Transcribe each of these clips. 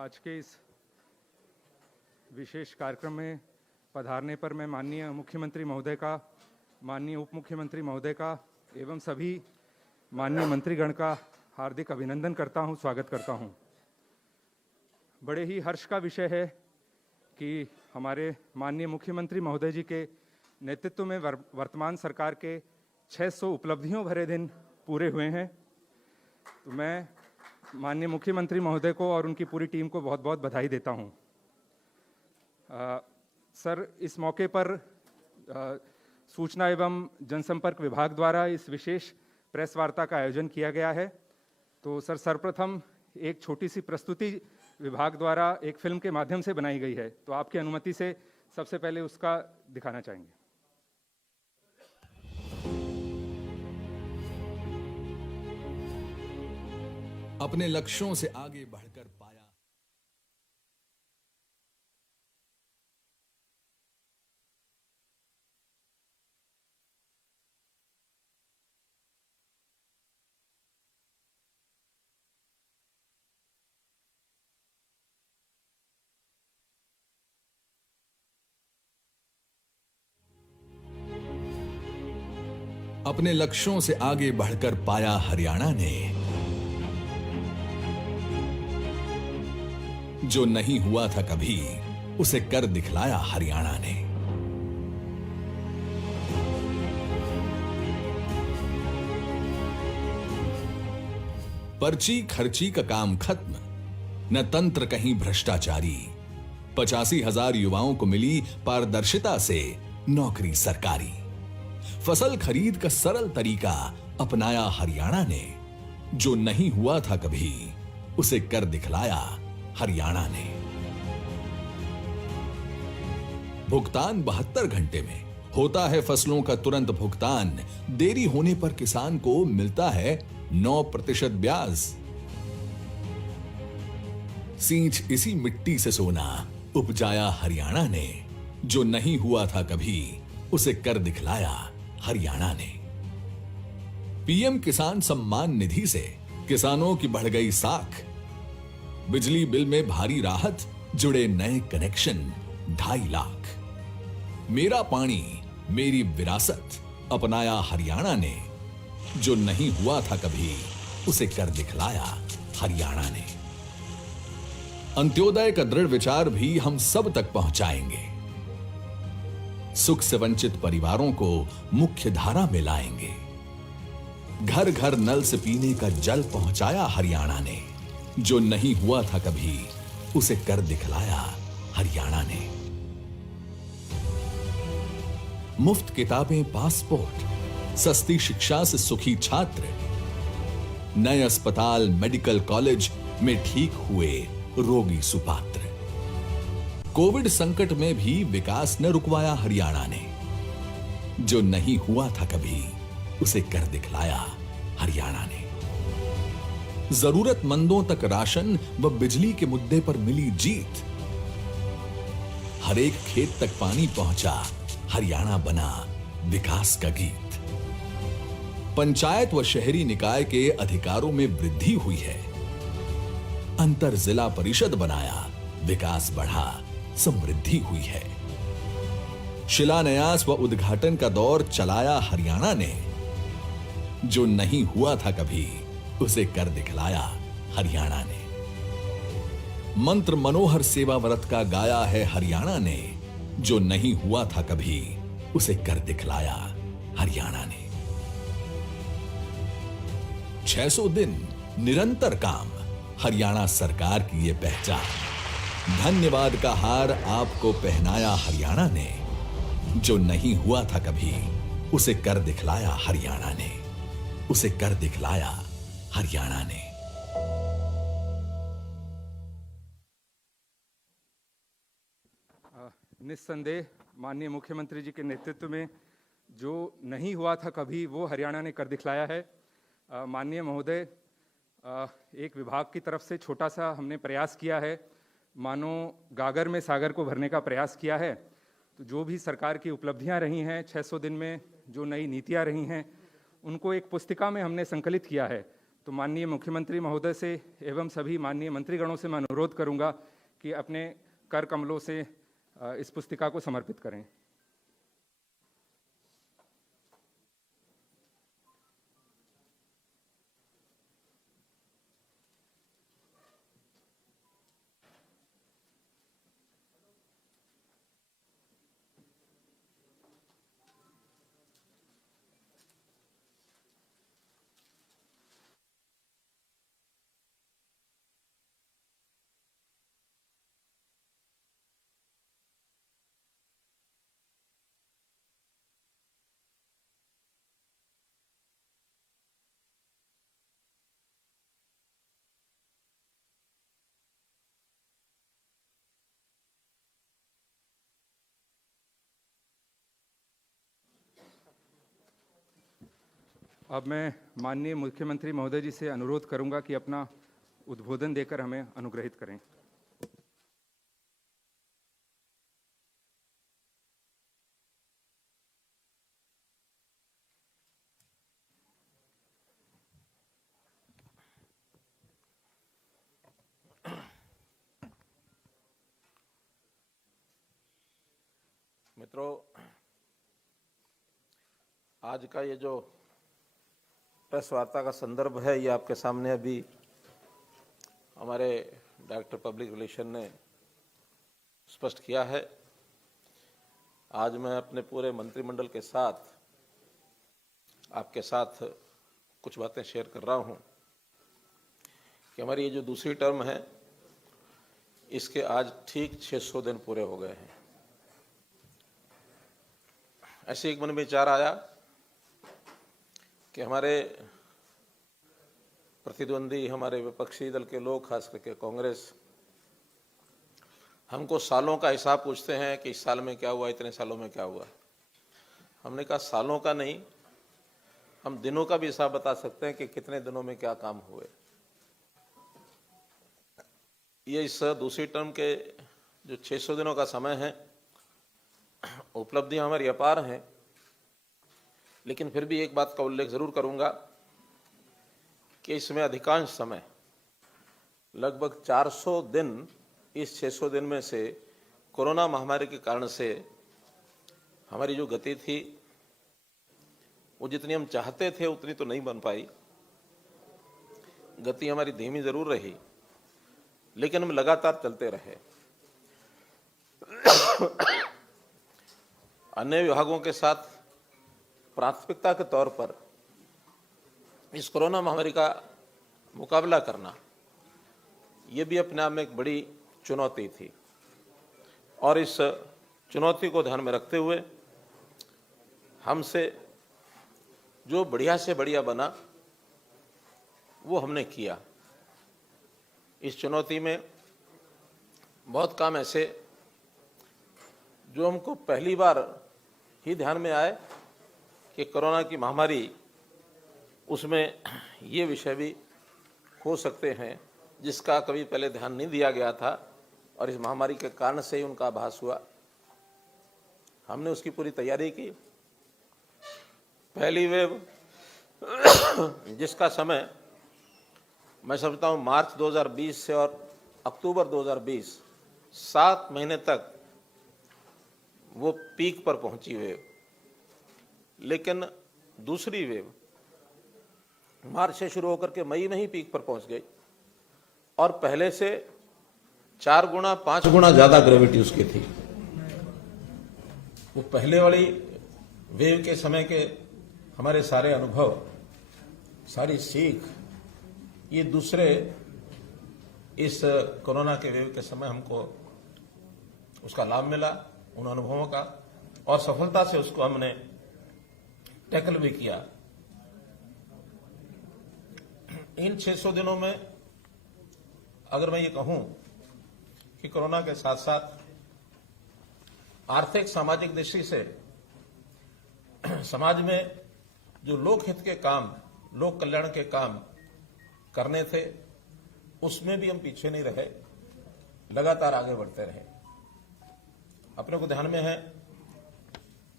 आज के इस विशेष कार्यक्रम में पधारने पर मैं माननीय मुख्यमंत्री महोदय का, माननीय उप मुख्यमंत्री महोदय का एवं सभी माननीय मंत्रीगण का हार्दिक अभिनंदन करता हूं, स्वागत करता हूं। बड़े ही हर्ष का विषय है कि हमारे माननीय मुख्यमंत्री महोदय जी के नेतृत्व में वर्तमान सरकार के 600 उपलब्धियों भरे दिन पूरे हुए हैं। तो मैं माननीय मुख्यमंत्री महोदय को और उनकी पूरी टीम को बहुत बहुत बधाई देता हूं। सर, इस मौके पर सूचना एवं जनसंपर्क विभाग द्वारा इस विशेष प्रेस वार्ता का आयोजन किया गया है। तो सर, सर्वप्रथम एक छोटी सी प्रस्तुति विभाग द्वारा एक फिल्म के माध्यम से बनाई गई है, तो आपकी अनुमति से सबसे पहले उसका दिखाना चाहेंगे। अपने लक्ष्यों से आगे बढ़कर पाया। अपने लक्ष्यों से आगे बढ़कर पाया हरियाणा ने, जो नहीं हुआ था कभी उसे कर दिखलाया हरियाणा ने। पर्ची खर्ची का काम खत्म, न तंत्र कहीं भ्रष्टाचारी। 85,000 युवाओं को मिली पारदर्शिता से नौकरी सरकारी। फसल खरीद का सरल तरीका अपनाया हरियाणा ने, जो नहीं हुआ था कभी उसे कर दिखलाया हरियाणा ने। भुगतान 72 घंटे में होता है फसलों का तुरंत भुगतान। देरी होने पर किसान को मिलता है 9% ब्याज। सींच इसी मिट्टी से सोना उपजाया हरियाणा ने, जो नहीं हुआ था कभी उसे कर दिखलाया हरियाणा ने। पीएम किसान सम्मान निधि से किसानों की बढ़ गई साख। बिजली बिल में भारी राहत, जुड़े नए कनेक्शन 2.5 लाख। मेरा पानी मेरी विरासत अपनाया हरियाणा ने, जो नहीं हुआ था कभी उसे कर दिखलाया हरियाणा ने। अंत्योदय का दृढ़ विचार भी हम सब तक पहुंचाएंगे। सुख से वंचित परिवारों को मुख्य धारा में लाएंगे। घर घर नल से पीने का जल पहुंचाया हरियाणा ने, जो नहीं हुआ था कभी उसे कर दिखलाया हरियाणा ने। मुफ्त किताबें, पासपोर्ट, सस्ती शिक्षा से सुखी छात्र, नए अस्पताल, मेडिकल कॉलेज में ठीक हुए रोगी सुपात्र। कोविड संकट में भी विकास न रुकवाया हरियाणा ने, जो नहीं हुआ था कभी उसे कर दिखलाया हरियाणा ने। जरूरतमंदों तक राशन व बिजली के मुद्दे पर मिली जीत। हर एक खेत तक पानी पहुंचा, हरियाणा बना विकास का गीत। पंचायत व शहरी निकाय के अधिकारों में वृद्धि हुई है। अंतर जिला परिषद बनाया, विकास बढ़ा, समृद्धि हुई है। शिलान्यास व उद्घाटन का दौर चलाया हरियाणा ने, जो नहीं हुआ था कभी उसे कर दिखलाया हरियाणा ने। मंत्र मनोहर सेवा व्रत का गाया है हरियाणा ने, जो नहीं हुआ था कभी उसे कर दिखलाया हरियाणा ने। 600 दिन निरंतर काम, हरियाणा सरकार की ये पहचान। धन्यवाद का हार आपको पहनाया हरियाणा ने, जो नहीं हुआ था कभी उसे कर दिखलाया हरियाणा ने, उसे कर दिखलाया हरियाणा ने। निस्संदेह माननीय मुख्यमंत्री जी के नेतृत्व में जो नहीं हुआ था कभी वो हरियाणा ने कर दिखलाया है। माननीय महोदय, एक विभाग की तरफ से छोटा सा हमने प्रयास किया है, मानो गागर में सागर को भरने का प्रयास किया है। तो जो भी सरकार की उपलब्धियां रही हैं 600 दिन में, जो नई नीतियां रही हैं, उनको एक पुस्तिका में हमने संकलित किया है। तो तो माननीय मुख्यमंत्री महोदय से एवं सभी माननीय मंत्रीगणों से मैं अनुरोध करूंगा कि अपने कर कमलों से इस पुस्तिका को समर्पित करें। अब मैं माननीय मुख्यमंत्री महोदय जी से अनुरोध करूंगा कि अपना उद्बोधन देकर हमें अनुग्रहित करें। मित्रों, आज का ये जो प्रेस वार्ता का संदर्भ है, ये आपके सामने अभी हमारे डायरेक्टर पब्लिक रिलेशन ने स्पष्ट किया है। आज मैं अपने पूरे मंत्रिमंडल के साथ आपके साथ कुछ बातें शेयर कर रहा हूं कि हमारी ये जो दूसरी टर्म है, इसके आज ठीक 600 दिन पूरे हो गए हैं। ऐसे एक मन में विचार आया कि हमारे प्रतिद्वंदी, हमारे विपक्षी दल के लोग, खास करके कांग्रेस, हमको सालों का हिसाब पूछते हैं कि इस साल में क्या हुआ, इतने सालों में क्या हुआ। हमने कहा सालों का नहीं, हम दिनों का भी हिसाब बता सकते हैं कि कितने दिनों में क्या काम हुए। ये इस दूसरी टर्म के जो 600 दिनों का समय है, उपलब्धियां हमारी अपार हैं, लेकिन फिर भी एक बात का उल्लेख जरूर करूंगा कि इसमें अधिकांश समय, लगभग 400 दिन इस 600 दिन में से कोरोना महामारी के कारण से हमारी जो गति थी, वो जितनी हम चाहते थे उतनी तो नहीं बन पाई। गति हमारी धीमी जरूर रही, लेकिन हम लगातार चलते रहे। अन्य विभागों के साथ प्राथमिकता के तौर पर इस कोरोना महामारी का मुकाबला करना, ये भी अपने आप में एक बड़ी चुनौती थी। और इस चुनौती को ध्यान में रखते हुए हमसे जो बढ़िया से बढ़िया बना वो हमने किया। इस चुनौती में बहुत काम ऐसे जो हमको पहली बार ही ध्यान में आए कि कोरोना की महामारी, उसमें ये विषय भी हो सकते हैं जिसका कभी पहले ध्यान नहीं दिया गया था, और इस महामारी के कारण से ही उनका आभास हुआ। हमने उसकी पूरी तैयारी की। पहली वेव जिसका समय मैं समझता हूँ मार्च 2020 से और अक्टूबर 2020, 7 महीने तक वो पीक पर पहुंची वेव। लेकिन दूसरी वेव मार्च से शुरू होकर के मई में ही पीक पर पहुंच गई, और पहले से 4 गुना 5 गुना ज्यादा ग्रेविटी उसकी थी। वो पहले वाली वेव के समय के हमारे सारे अनुभव, सारी सीख, ये दूसरे इस कोरोना के वेव के समय हमको उसका लाभ मिला, उन अनुभवों का, और सफलता से उसको हमने टैकल भी किया। इन 600 दिनों में अगर मैं ये कहूं कि कोरोना के साथ साथ आर्थिक सामाजिक दृष्टि से समाज में जो लोकहित के काम, लोक कल्याण के काम करने थे, उसमें भी हम पीछे नहीं रहे, लगातार आगे बढ़ते रहे। अपने को ध्यान में है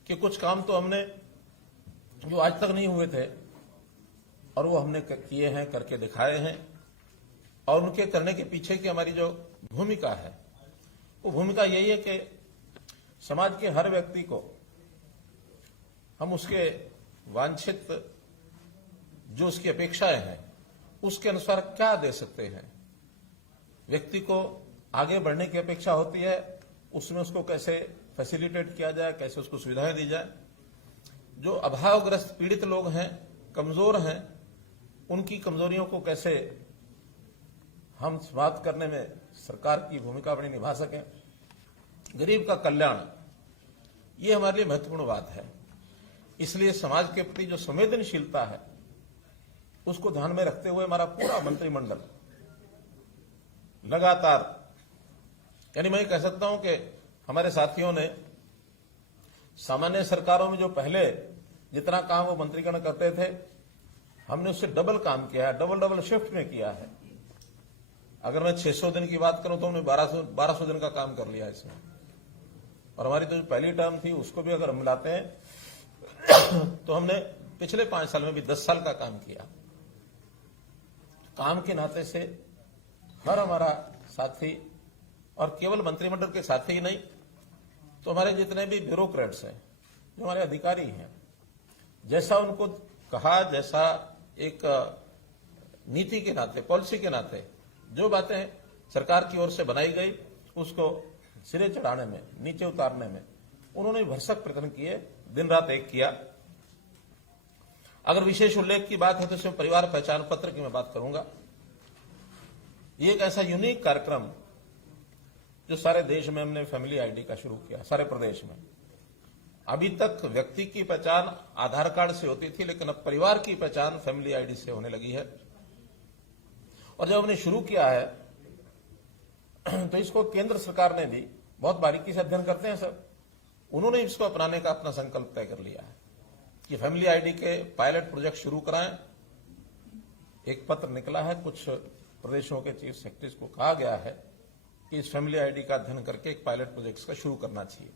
कि कुछ काम तो हमने जो आज तक नहीं हुए थे, और वो हमने किए हैं, करके दिखाए हैं। और उनके करने के पीछे की हमारी जो भूमिका है, वो भूमिका यही है कि समाज के हर व्यक्ति को हम उसके वांछित जो उसकी अपेक्षाएं हैं उसके अनुसार क्या दे सकते हैं। व्यक्ति को आगे बढ़ने की अपेक्षा होती है, उसमें उसको कैसे फैसिलिटेट किया जाए, कैसे उसको सुविधाएं दी जाए। जो अभावग्रस्त पीड़ित लोग हैं, कमजोर हैं, उनकी कमजोरियों को कैसे हम समाप्त करने में सरकार की भूमिका बड़ी निभा सकें। गरीब का कल्याण, ये हमारे लिए महत्वपूर्ण बात है। इसलिए समाज के प्रति जो संवेदनशीलता है उसको ध्यान में रखते हुए हमारा पूरा मंत्रिमंडल लगातार, यानी मैं कह सकता हूं कि हमारे साथियों ने सामान्य सरकारों में जो पहले जितना काम वो मंत्रीगण करते थे, हमने उससे डबल काम किया है, डबल शिफ्ट में किया है। अगर मैं 600 दिन की बात करूं तो हमने 1200 दिन का काम कर लिया इसमें। और हमारी तो जो पहली टर्म थी उसको भी अगर हम मिलाते हैं तो हमने पिछले 5 साल में भी 10 साल का काम किया। काम के नाते से हर हमारा साथी, और केवल मंत्रिमंडल के साथी ही नहीं, तो हमारे जितने भी ब्यूरोक्रेट्स हैं, जो हमारे अधिकारी हैं, जैसा उनको कहा, जैसा एक नीति के नाते, पॉलिसी के नाते जो बातें सरकार की ओर से बनाई गई उसको सिरे चढ़ाने में, नीचे उतारने में उन्होंने भरसक प्रयत्न किए, दिन रात एक किया। अगर विशेष उल्लेख की बात है तो इसमें परिवार पहचान पत्र की मैं बात करूंगा। ये एक ऐसा यूनिक कार्यक्रम जो सारे देश में हमने फैमिली आईडी का शुरू किया, सारे प्रदेश में। अभी तक व्यक्ति की पहचान आधार कार्ड से होती थी, लेकिन अब परिवार की पहचान फैमिली आईडी से होने लगी है। और जब हमने शुरू किया है तो इसको केंद्र सरकार ने भी बहुत बारीकी से अध्ययन करते हैं सब, उन्होंने इसको अपनाने का अपना संकल्प तय कर लिया है कि फैमिली आईडी के पायलट प्रोजेक्ट शुरू कराएं। एक पत्र निकला है, कुछ प्रदेशों के चीफ सेक्रेटरीज को कहा गया है कि इस फैमिली आईडी का अध्ययन करके एक पायलट प्रोजेक्ट का शुरू करना चाहिए।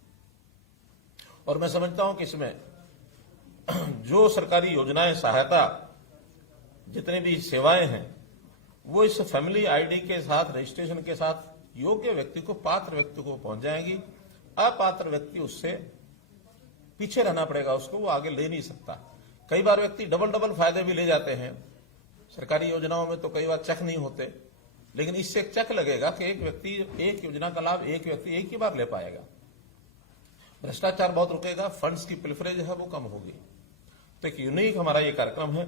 और मैं समझता हूं कि इसमें जो सरकारी योजनाएं, सहायता, जितने भी सेवाएं हैं, वो इस फैमिली आईडी के साथ, रजिस्ट्रेशन के साथ योग्य व्यक्ति को, पात्र व्यक्ति को पहुंच जाएंगी। अपात्र व्यक्ति उससे पीछे रहना पड़ेगा, उसको वो आगे ले नहीं सकता। कई बार व्यक्ति डबल फायदे भी ले जाते हैं। सरकारी योजनाओं में तो कई बार चेक नहीं होते, लेकिन इससे एक चेक लगेगा कि एक व्यक्ति एक योजना का लाभ एक व्यक्ति एक ही बार ले पाएगा। भ्रष्टाचार बहुत रुकेगा, फंड्स की पिलफरेज है वो कम होगी। तो एक यूनिक हमारा ये कार्यक्रम है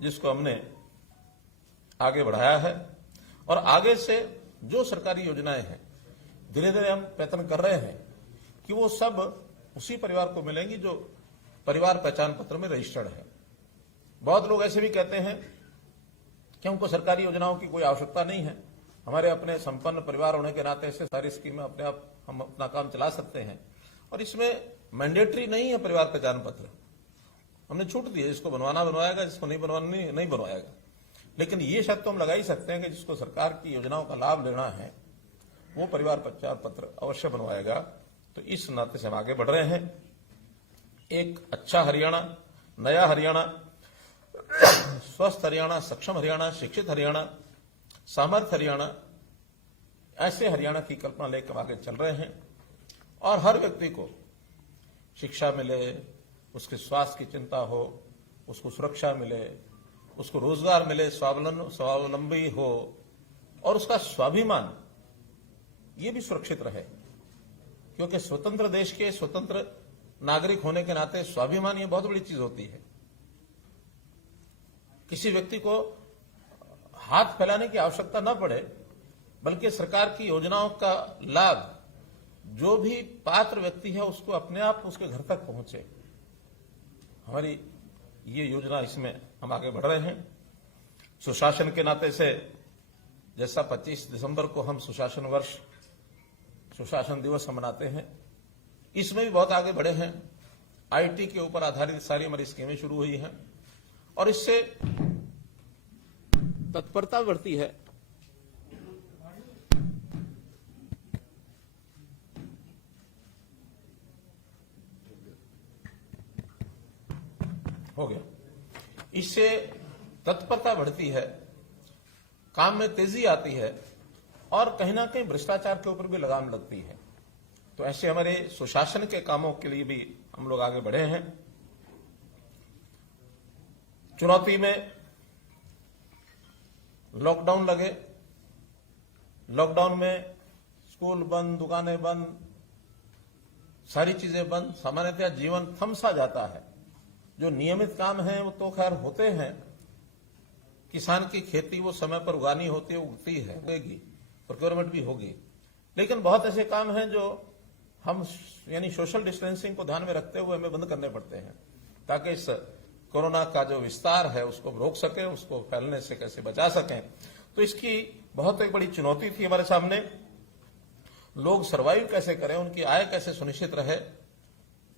जिसको हमने आगे बढ़ाया है। और आगे से जो सरकारी योजनाएं हैं, धीरे धीरे हम प्रयत्न कर रहे हैं कि वो सब उसी परिवार को मिलेंगी जो परिवार पहचान पत्र में रजिस्टर्ड है। बहुत लोग ऐसे भी कहते हैं कि हमको सरकारी योजनाओं की कोई आवश्यकता नहीं है, हमारे अपने संपन्न परिवार होने के नाते से सारी स्कीमें अपने आप हम अपना काम चला सकते हैं। और इसमें मैंडेटरी नहीं है परिवार पहचान पत्र, हमने छूट दी है, जिसको बनवाना बनवाएगा, जिसको नहीं बनवाना नहीं बनवाएगा। लेकिन ये शर्त तो हम लगा ही सकते हैं कि जिसको सरकार की योजनाओं का लाभ लेना है वो परिवार पहचान पत्र अवश्य बनवाएगा। तो इस नाते से हम आगे बढ़ रहे हैं। एक अच्छा हरियाणा, नया हरियाणा, स्वस्थ हरियाणा, सक्षम हरियाणा, शिक्षित हरियाणा, सामर्थ्य हरियाणा, ऐसे हरियाणा की कल्पना लेकर आगे चल रहे हैं। और हर व्यक्ति को शिक्षा मिले, उसके स्वास्थ्य की चिंता हो, उसको सुरक्षा मिले, उसको रोजगार मिले, स्वावलंबी हो, और उसका स्वाभिमान ये भी सुरक्षित रहे। क्योंकि स्वतंत्र देश के स्वतंत्र नागरिक होने के नाते स्वाभिमान ये बहुत बड़ी चीज होती है। किसी व्यक्ति को हाथ फैलाने की आवश्यकता न पड़े, बल्कि सरकार की योजनाओं का लाभ जो भी पात्र व्यक्ति है उसको अपने आप उसके घर तक पहुंचे। हमारी ये योजना, इसमें हम आगे बढ़ रहे हैं। सुशासन के नाते से जैसा 25 दिसंबर को हम सुशासन वर्ष, सुशासन दिवस हम मनाते हैं, इसमें भी बहुत आगे बढ़े हैं। आईटी के ऊपर आधारित सारी हमारी स्कीमें शुरू हुई हैं और इससे तत्परता बढ़ती है। हो गया। इससे तत्परता बढ़ती है, काम में तेजी आती है और कहीं ना कहीं भ्रष्टाचार के ऊपर भी लगाम लगती है। तो ऐसे हमारे सुशासन के कामों के लिए भी हम लोग आगे बढ़े हैं। चुनौती में लॉकडाउन लगे, लॉकडाउन में स्कूल बंद, दुकानें बंद, सारी चीजें बंद, सामान्यतः जीवन थम सा जाता है। जो नियमित काम है वो तो खैर होते हैं, किसान की खेती वो समय पर उगानी होती है, उगती है, उगेगी, प्रोक्योरमेंट भी होगी, लेकिन बहुत ऐसे काम हैं जो हम यानी सोशल डिस्टेंसिंग को ध्यान में रखते हुए हमें बंद करने पड़ते हैं, ताकि इस कोरोना का जो विस्तार है उसको रोक सकें, उसको फैलने से कैसे बचा सकें। तो इसकी बहुत एक बड़ी चुनौती थी हमारे सामने। लोग सर्वाइव कैसे करें, उनकी आय कैसे सुनिश्चित रहे।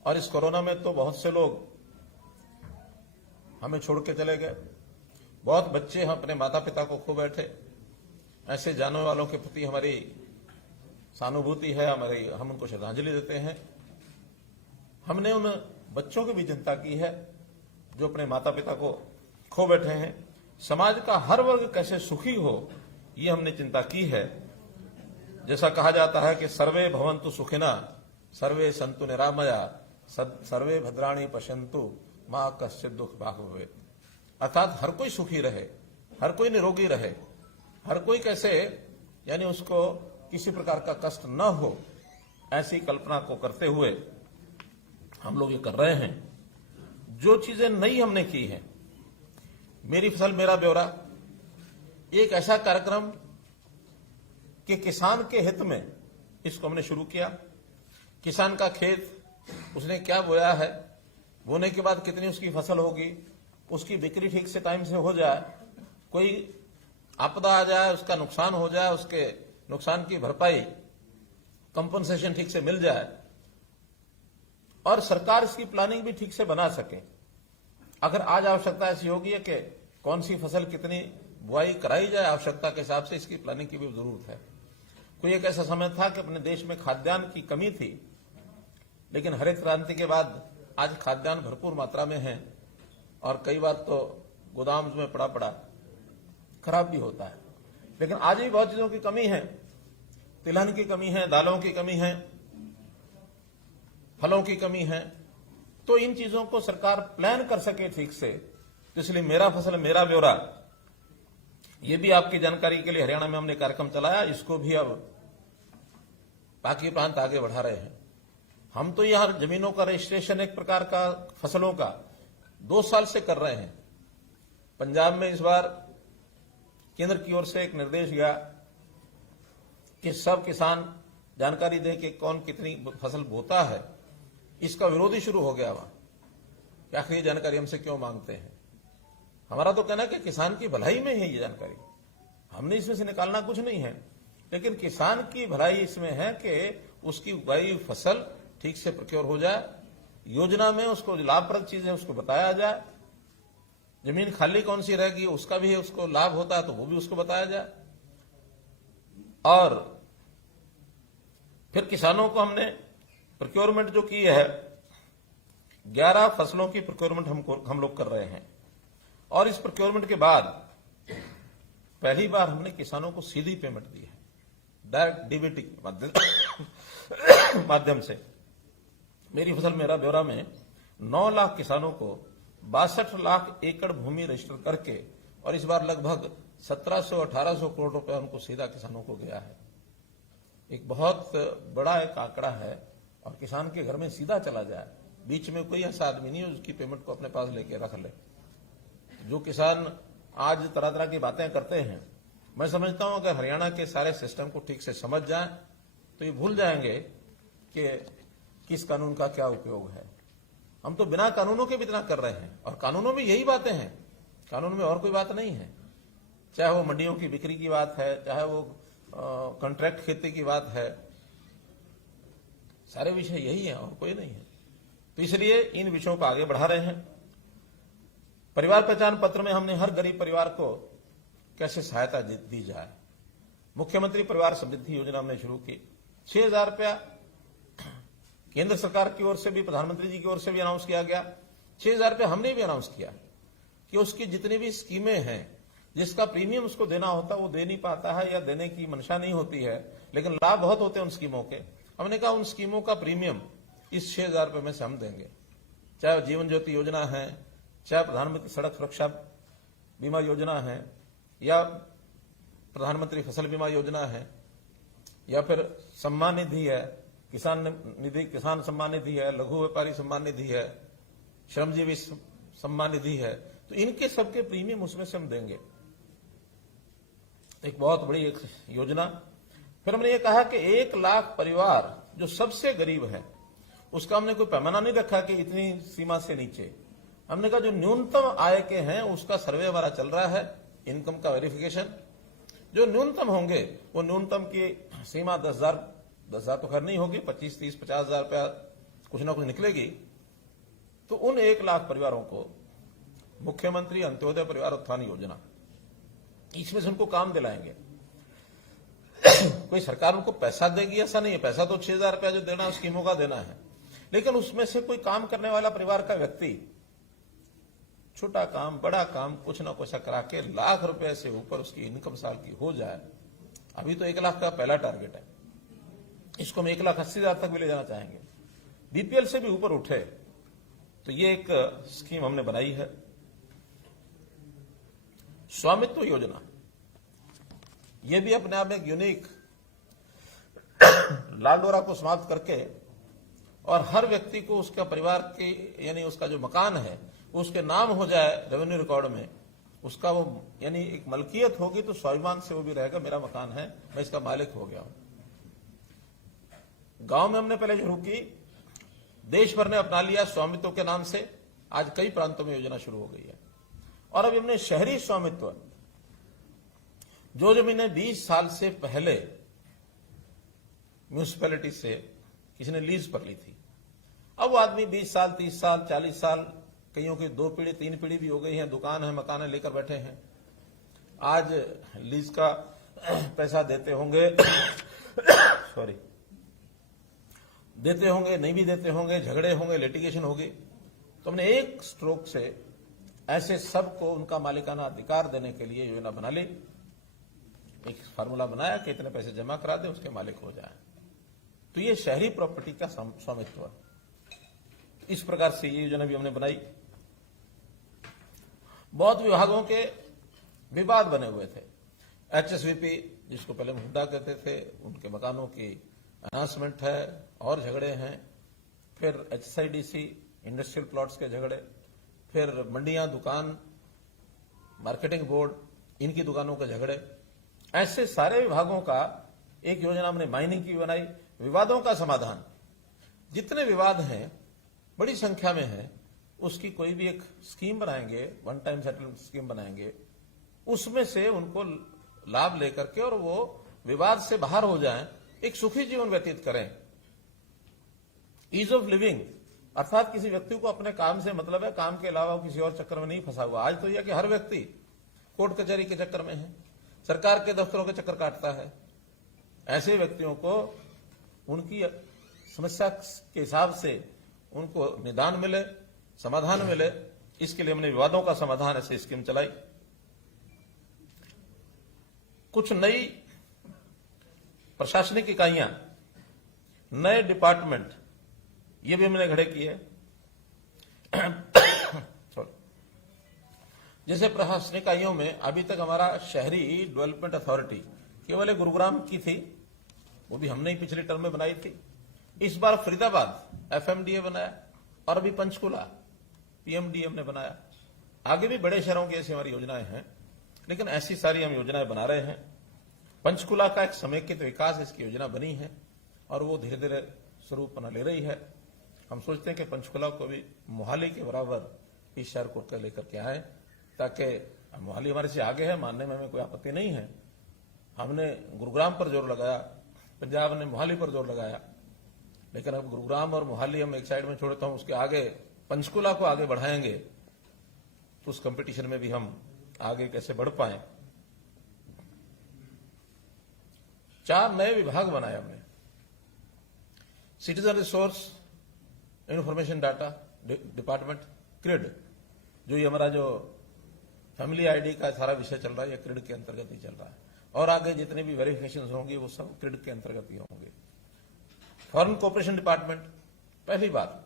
और इस कोरोना में तो बहुत से लोग हमें छोड़ के चले गए, बहुत बच्चे हम अपने माता पिता को खो बैठे। ऐसे जाने वालों के प्रति हमारी सहानुभूति है, हम उनको श्रद्धांजलि देते हैं। हमने उन बच्चों की भी चिंता की है जो अपने माता पिता को खो बैठे हैं। समाज का हर वर्ग कैसे सुखी हो, ये हमने चिंता की है। जैसा कहा जाता है कि सर्वे भवन्तु सुखिना, सर्वे सन्तु निरामया, सर्वे भद्राणि पश्यन्तु, मां कश्चित् दुख भाग भवेत्। अर्थात हर कोई सुखी रहे, हर कोई निरोगी रहे, हर कोई कैसे यानी उसको किसी प्रकार का कष्ट न हो, ऐसी कल्पना को करते हुए हम लोग ये कर रहे हैं। जो चीजें नई हमने की हैं, मेरी फसल मेरा ब्यौरा, एक ऐसा कार्यक्रम कि किसान के हित में इसको हमने शुरू किया। किसान का खेत, उसने क्या बोया है, बोने के बाद कितनी उसकी फसल होगी, उसकी बिक्री ठीक से टाइम से हो जाए, कोई आपदा आ जाए, उसका नुकसान हो जाए, उसके नुकसान की भरपाई कंपनसेशन ठीक से मिल जाए और सरकार इसकी प्लानिंग भी ठीक से बना सके। अगर आज आवश्यकता ऐसी होगी है कि कौन सी फसल कितनी बुआई कराई जाए, आवश्यकता के हिसाब से इसकी प्लानिंग की भी जरूरत है। कोई एक ऐसा समय था कि अपने देश में खाद्यान्न की कमी थी, लेकिन हरित क्रांति के बाद आज खाद्यान्न भरपूर मात्रा में है और कई बार तो गोदाम में पड़ा पड़ा खराब भी होता है। लेकिन आज भी बहुत चीजों की कमी है, तिलहन की कमी है, दालों की कमी है, फलों की कमी है। तो इन चीजों को सरकार प्लान कर सके ठीक से, तो इसलिए मेरा फसल मेरा ब्यौरा, ये भी आपकी जानकारी के लिए हरियाणा में हमने कार्यक्रम चलाया। इसको भी अब बाकी प्रांत आगे बढ़ा रहे हैं। हम तो यहां जमीनों का रजिस्ट्रेशन एक प्रकार का फसलों का 2 साल से कर रहे हैं। पंजाब में इस बार केंद्र की ओर से एक निर्देश गया कि सब किसान जानकारी दें कि कौन कितनी फसल बोता है। इसका विरोध ही शुरू हो गया वहां कि आखिर ये जानकारी हमसे क्यों मांगते हैं। हमारा तो कहना है कि किसान की भलाई में है ये जानकारी, हमने इसमें से निकालना कुछ नहीं है, लेकिन किसान की भलाई इसमें है कि उसकी उगाई फसल ठीक से प्रोक्योर हो जाए, योजना में उसको लाभप्रद चीजें उसको बताया जाए, जमीन खाली कौन सी रहेगी उसका भी उसको लाभ होता है तो वो भी उसको बताया जाए। और फिर किसानों को हमने प्रोक्योरमेंट जो की है, 11 फसलों की प्रोक्योरमेंट हम लोग कर रहे हैं। और इस प्रोक्योरमेंट के बाद पहली बार हमने किसानों को सीधी पेमेंट दी है, डायरेक्ट डीबीटी के माध्यम से। मेरी फसल मेरा ब्यौरा में 9 लाख किसानों को 62 लाख एकड़ भूमि रजिस्टर करके, और इस बार लगभग 1700-1800 करोड़ रुपए उनको सीधा किसानों को गया है। एक बहुत बड़ा एक आंकड़ा है और किसान के घर में सीधा चला जाए, बीच में कोई ऐसा आदमी नहीं है उसकी पेमेंट को अपने पास लेके रख ले। जो किसान आज तरह तरह की बातें करते हैं, मैं समझता हूं अगर हरियाणा के सारे सिस्टम को ठीक से समझ जाएं तो ये भूल जाएंगे कि किस कानून का क्या उपयोग है। हम तो बिना कानूनों के भी इतना कर रहे हैं और कानूनों में यही बातें हैं, कानून में और कोई बात नहीं है। चाहे वो मंडियों की बिक्री की बात है, चाहे वो कॉन्ट्रैक्ट खेती की बात है, सारे विषय यही है और कोई नहीं है। तो इसलिए इन विषयों को आगे बढ़ा रहे हैं। परिवार पहचान पत्र में हमने हर गरीब परिवार को कैसे सहायता दी जाए, मुख्यमंत्री परिवार समृद्धि योजना हमने शुरू की। 6,000 रुपया केंद्र सरकार की ओर से भी, प्रधानमंत्री जी की ओर से भी अनाउंस किया गया। 6,000 रुपया हमने भी अनाउंस किया। कि उसकी जितनी भी स्कीमें हैं, जिसका प्रीमियम उसको देना होता है वो दे नहीं पाता है या देने की मंशा नहीं होती है, लेकिन लाभ बहुत होते हैं उन स्कीमों के। हमने कहा उन स्कीमों का प्रीमियम इस 6,000 रुपये में से हम देंगे, चाहे जीवन ज्योति योजना है, चाहे प्रधानमंत्री सड़क सुरक्षा बीमा योजना है, या प्रधानमंत्री फसल बीमा योजना है, या फिर सम्मान निधि है, किसान सम्मान निधि है, लघु व्यापारी सम्मान निधि है, श्रमजीवी सम्मान निधि है, तो इनके सबके प्रीमियम उसमें से हम देंगे। एक बहुत बड़ी एक योजना। फिर हमने ये कहा कि 1 लाख परिवार जो सबसे गरीब है उसका हमने कोई पैमाना नहीं रखा कि इतनी सीमा से नीचे। हमने कहा जो न्यूनतम आय के हैं उसका सर्वे हमारा चल रहा है, इनकम का वेरिफिकेशन। जो न्यूनतम होंगे वो न्यूनतम की सीमा 10,000 तो खैर नहीं होगी, 25, 30, 50,000 रुपया कुछ ना कुछ निकलेगी। तो उन 1 लाख परिवारों को मुख्यमंत्री अंत्योदय परिवार उत्थान योजना, इसमें से उनको काम दिलाएंगे। कोई सरकार उनको पैसा देगी ऐसा नहीं है, पैसा तो 6,000 रुपया जो देना है स्कीमों का देना है, लेकिन उसमें से कोई काम करने वाला परिवार का व्यक्ति छोटा काम बड़ा काम कुछ ना कुछ करा के लाख रुपए से ऊपर उसकी इनकम साल की हो जाए। अभी तो 1 लाख का पहला टारगेट है, इसको हम 1,80,000 तक भी ले जाना चाहेंगे। बीपीएल से भी ऊपर उठे तो ये एक स्कीम हमने बनाई है। स्वामित्व योजना, ये भी अपने आप में एक यूनिक, लाल डोरा को समाप्त करके और हर व्यक्ति को उसका परिवार की यानी उसका जो मकान है उसके नाम हो जाए रेवेन्यू रिकॉर्ड में, उसका वो यानी एक मलकियत होगी तो स्वाभिमान से वो भी रहेगा, मेरा मकान है, मैं इसका मालिक हो गया हूं। गांव में हमने पहले शुरू की, देश भर ने अपना लिया स्वामित्व के नाम से, आज कई प्रांतों में योजना शुरू हो गई है। और अब हमने शहरी स्वामित्व, जो जमीनें 20 साल से पहले म्यूनिसिपैलिटी से किसी ने लीज पर ली थी, अब वो आदमी 20 साल 30 साल 40 साल, कईयों की 2 पीढ़ी 3 पीढ़ी भी हो गई है, दुकान है मकान है लेकर बैठे हैं। आज लीज का पैसा देते होंगे सॉरी देते होंगे नहीं भी देते होंगे, झगड़े होंगे, लिटिगेशन होगी। तो हमने एक स्ट्रोक से ऐसे सबको उनका मालिकाना अधिकार देने के लिए योजना बना ली। एक फार्मूला बनाया कि इतने पैसे जमा करा दे उसके मालिक हो जाए। तो ये शहरी प्रॉपर्टी का स्वामित्व, इस प्रकार से ये योजना भी हमने बनाई। बहुत विभागों के विवाद बने हुए थे। एचएसवीपी जिसको पहले हम हुड्डा कहते थे, उनके मकानों की अनाउंसमेंट है और झगड़े हैं। फिर एचएसआईडीसी इंडस्ट्रियल प्लॉट्स के झगड़े, फिर मंडियां दुकान मार्केटिंग बोर्ड इनकी दुकानों के झगड़े, ऐसे सारे विभागों का एक योजना हमने माइनिंग की बनाई। विवादों का समाधान, जितने विवाद हैं बड़ी संख्या में है, उसकी कोई भी एक स्कीम बनाएंगे, वन टाइम सेटलमेंट स्कीम बनाएंगे, उसमें से उनको लाभ लेकर के और वो विवाद से बाहर हो जाएं, एक सुखी जीवन व्यतीत करें। ईज ऑफ लिविंग, अर्थात किसी व्यक्ति को अपने काम से मतलब है, काम के अलावा किसी और चक्कर में नहीं फंसा हुआ। आज तो यह कि हर व्यक्ति कोर्ट कचहरी के चक्कर में है, सरकार के दफ्तरों के चक्कर काटता है। ऐसे व्यक्तियों को उनकी समस्या के हिसाब से उनको निदान मिले, समाधान मिले, इसके लिए हमने विवादों का समाधान ऐसे स्कीम चलाई। कुछ नई प्रशासनिक इकाइयां, नए डिपार्टमेंट, ये भी हमने खड़े किए। जैसे प्रशासनिक इकाइयों में अभी तक हमारा शहरी डेवलपमेंट अथॉरिटी केवल गुरुग्राम की थी, वो भी हमने ही पिछले टर्म में बनाई थी। इस बार फरीदाबाद एफएमडीए बनाया और अभी पंचकुला पीएमडीए हमने बनाया। आगे भी बड़े शहरों की ऐसी हमारी योजनाएं हैं, लेकिन ऐसी सारी हम योजनाएं बना रहे हैं। पंचकुला का एक समेकित विकास इसकी योजना बनी है और वो धीरे धीरे स्वरूप बना ले रही है। हम सोचते हैं कि पंचकुला को भी मोहाली के बराबर इस शहर को लेकर के आए, ताकि मोहाली हमारे से आगे है, मानने में हमें कोई आपत्ति नहीं है। हमने गुरुग्राम पर जोर लगाया, पंजाब ने मोहाली पर जोर लगाया, लेकिन अब गुरुग्राम और मोहाली हम एक साइड में छोड़ता हूं, उसके आगे पंचकुला को आगे बढ़ाएंगे तो उस कंपटीशन में भी हम आगे कैसे बढ़ पाए। 4 नए विभाग बनाए हमने। Citizen resource information data department, creed, जो ये हमारा जो फैमिली आईडी का सारा विषय चल रहा है, ये क्रिड के अंतर्गत ही चल रहा है, और आगे जितने भी वेरिफिकेशन होंगे वो सब क्रिड के अंतर्गत ही होंगे। फॉरेन कोऑपरेशन डिपार्टमेंट, पहली बात,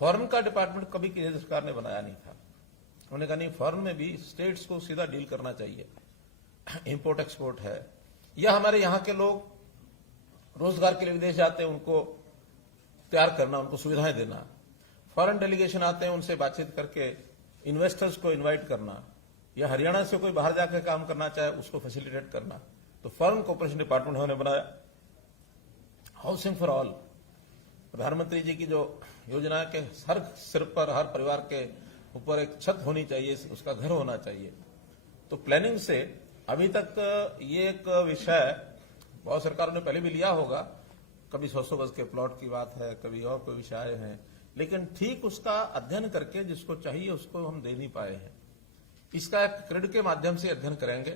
फॉरेन का डिपार्टमेंट कभी केंद्र सरकार ने बनाया नहीं था। उन्होंने कहा नहीं, फॉरेन में भी स्टेट्स को सीधा डील करना चाहिए, इंपोर्ट एक्सपोर्ट है, या हमारे यहां के लोग रोजगार के लिए विदेश जाते हैं उनको तैयार करना, उनको सुविधाएं देना, फॉरेन डेलीगेशन आते हैं उनसे बातचीत करके इन्वेस्टर्स को इनवाइट करना, या हरियाणा से कोई बाहर जाकर काम करना चाहे उसको फैसिलिटेट करना, तो फॉरेन कोऑपरेशन डिपार्टमेंट उन्होंने बनाया। हाउसिंग फॉर ऑल, प्रधानमंत्री जी की जो योजना है कि हर सिर पर, हर परिवार के ऊपर एक छत होनी चाहिए, उसका घर होना चाहिए, तो प्लानिंग से अभी तक ये एक विषय बहुत सरकारों ने पहले भी लिया होगा, कभी 100 गज के प्लॉट की बात है, कभी और कोई विषय हैं, लेकिन ठीक उसका अध्ययन करके जिसको चाहिए उसको हम दे नहीं पाए हैं। इसका एक क्रिड के माध्यम से अध्ययन करेंगे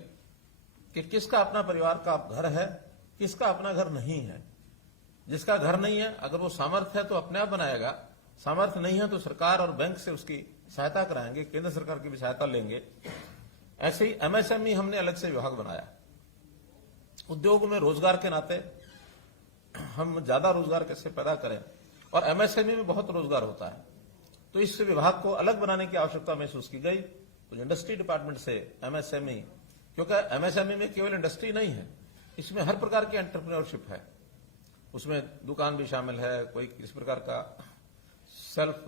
कि किसका अपना परिवार का घर है, किसका अपना घर नहीं है। जिसका घर नहीं है, अगर वो सामर्थ्य है तो अपने आप बनाएगा, सामर्थ्य नहीं है तो सरकार और बैंक से उसकी सहायता कराएंगे, केंद्र सरकार की भी सहायता लेंगे। ऐसे ही एमएसएमई हमने अलग से विभाग बनाया। उद्योग में रोजगार के नाते हम ज्यादा रोजगार कैसे पैदा करें, और एमएसएमई में बहुत रोजगार होता है, तो इस विभाग को अलग बनाने की आवश्यकता महसूस की गई। तो इंडस्ट्री डिपार्टमेंट से एमएसएमई, क्योंकि एमएसएमई में केवल इंडस्ट्री नहीं है, इसमें हर प्रकार की एंटरप्रेन्योरशिप है, उसमें दुकान भी शामिल है, कोई किस प्रकार का सेल्फ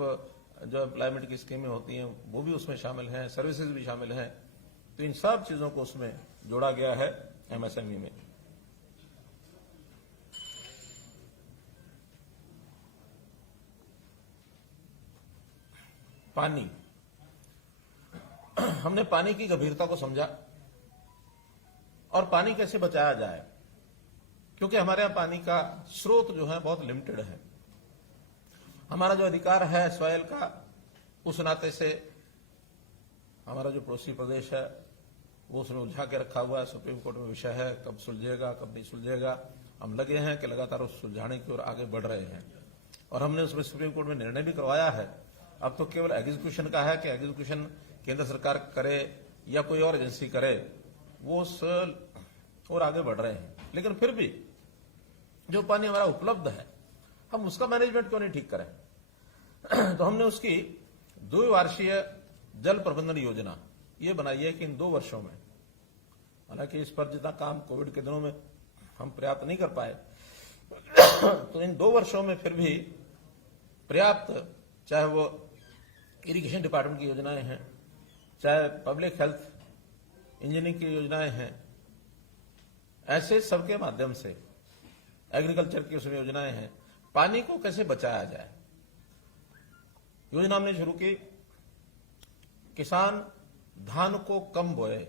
जो एम्प्लॉयमेंट की स्कीमें होती हैं वो भी उसमें शामिल हैं, सर्विसेज भी शामिल हैं, तो इन सब चीजों को उसमें जोड़ा गया है एमएसएमई में। पानी, हमने पानी की गंभीरता को समझा और पानी कैसे बचाया जाए, क्योंकि हमारे यहां पानी का स्रोत जो है बहुत लिमिटेड है। हमारा जो अधिकार है सॉइल का, उस नाते से हमारा जो पड़ोसी प्रदेश है वो उसमें उलझा के रखा हुआ है, सुप्रीम कोर्ट में विषय है, कब सुलझेगा कब नहीं सुलझेगा। हम लगे हैं कि लगातार उस सुलझाने की ओर आगे बढ़ रहे हैं, और हमने उसमें सुप्रीम कोर्ट में निर्णय भी करवाया है। अब तो केवल एग्जीक्यूशन का है कि एग्जीक्यूशन केंद्र सरकार करे या कोई और एजेंसी करे, वो उस और आगे बढ़ रहे हैं। लेकिन फिर भी जो पानी हमारा उपलब्ध है, हम उसका मैनेजमेंट क्यों नहीं ठीक करें। तो हमने उसकी द्विवार्षीय जल प्रबंधन योजना ये बनाई है कि इन 2 वर्षों में, हालांकि इस पर जितना काम कोविड के दिनों में हम पर्याप्त नहीं कर पाए, तो इन 2 वर्षों में फिर भी पर्याप्त, चाहे वो इरिगेशन डिपार्टमेंट की योजनाएं हैं, चाहे पब्लिक हेल्थ इंजीनियरिंग की योजनाएं हैं, ऐसे सबके माध्यम से एग्रीकल्चर की उसमें योजनाएं हैं, पानी को कैसे बचाया जाए। योजना हमने शुरू की, किसान धान को कम बोए,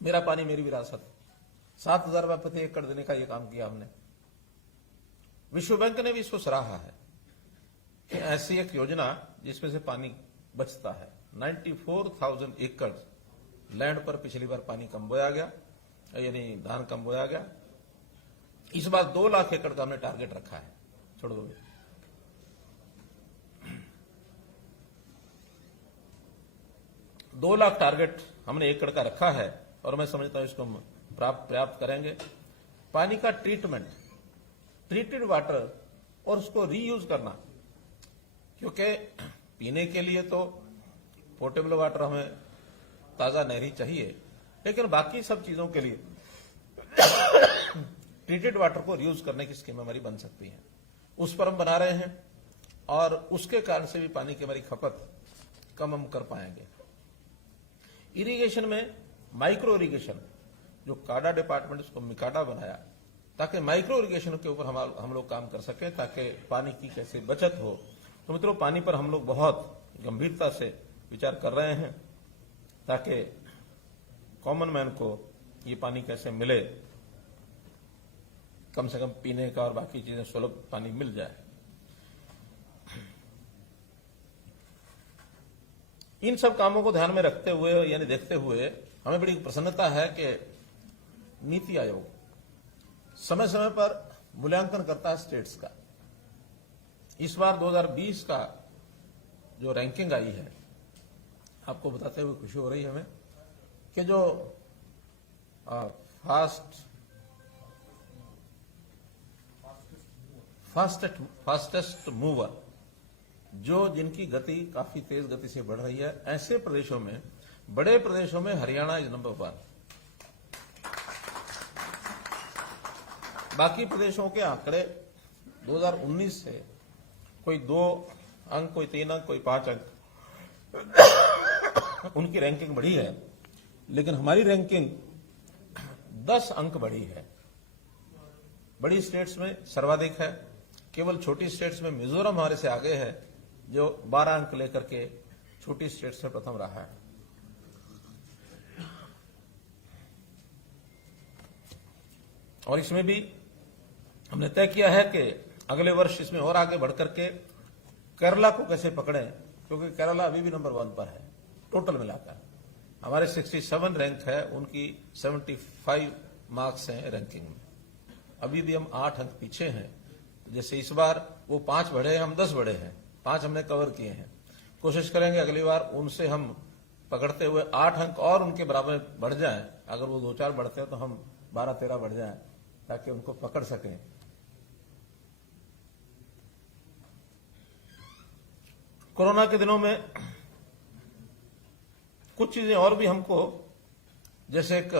मेरा पानी मेरी विरासत, 7,000 रुपये प्रति एकड़ देने का यह काम किया हमने। विश्व बैंक ने भी इसको सराहा है कि ऐसी एक योजना जिसमें से पानी बचता है। 94,000 एकड़ लैंड पर पिछली बार पानी कम बोया गया, यानी धान कम बोया गया। इस बार 2 लाख एकड़ का हमने टारगेट रखा है। छोड़ दो, 2 लाख टारगेट हमने एकड़ का रखा है, और मैं समझता हूं इसको हम पर्याप्त करेंगे। पानी का ट्रीटमेंट, ट्रीटेड वाटर, और उसको रीयूज करना, क्योंकि पीने के लिए तो पोर्टेबल वाटर हमें ताजा नहरी चाहिए, लेकिन बाकी सब चीजों के लिए ट्रीटेड वाटर को रीयूज करने की स्कीम हमारी बन सकती है। उस पर हम बना रहे हैं, और उसके कारण से भी पानी की हमारी खपत कम हम कर पाएंगे। इरिगेशन में माइक्रो इरिगेशन, जो काडा डिपार्टमेंट उसको मिकाडा बनाया, ताकि माइक्रो इरिगेशन के ऊपर हम लोग काम कर सकें, ताकि पानी की कैसे बचत हो। तो मित्रों, पानी पर हम लोग बहुत गंभीरता से विचार कर रहे हैं, ताकि कॉमन मैन को ये पानी कैसे मिले, कम से कम पीने का और बाकी चीजें सुलभ पानी मिल जाए। इन सब कामों को ध्यान में रखते हुए, यानी देखते हुए, हमें बड़ी प्रसन्नता है कि नीति आयोग समय समय पर मूल्यांकन करता है स्टेट्स का। इस बार 2020 का जो रैंकिंग आई है, आपको बताते हुए खुशी हो रही है हमें कि जो फास्टेस्ट मूवर, जो जिनकी गति काफी तेज गति से बढ़ रही है, ऐसे प्रदेशों में, बड़े प्रदेशों में हरियाणा इज नंबर 1। बाकी प्रदेशों के आंकड़े 2019 से कोई 2 अंक, कोई 3 अंक, कोई 5 अंक उनकी रैंकिंग बढ़ी है, लेकिन हमारी रैंकिंग 10 अंक बढ़ी है। बड़ी स्टेट्स में सर्वाधिक है, केवल छोटी स्टेट्स में मिजोरम हमारे से आगे है, जो 12 अंक लेकर के छोटी स्टेट्स में प्रथम रहा है। और इसमें भी हमने तय किया है कि अगले वर्ष इसमें और आगे बढ़कर के केरला को कैसे पकड़ें, क्योंकि केरला अभी भी नंबर 1 पर है टोटल मिलाकर। हमारे 67 रैंक है, उनकी 75 मार्क्स हैं रैंकिंग में। अभी भी हम 8 अंक पीछे हैं। जैसे इस बार वो 5 बढ़े, हम 10 बढ़े हैं, 5 हमने कवर किए हैं। कोशिश करेंगे अगली बार उनसे हम पकड़ते हुए 8 अंक और उनके बराबर बढ़ जाएं। अगर वो 2-4 बढ़ते हैं तो हम 12-13 बढ़ जाएं, ताकि उनको पकड़ सकें। कोरोना के दिनों में कुछ चीजें और भी हमको, जैसे एक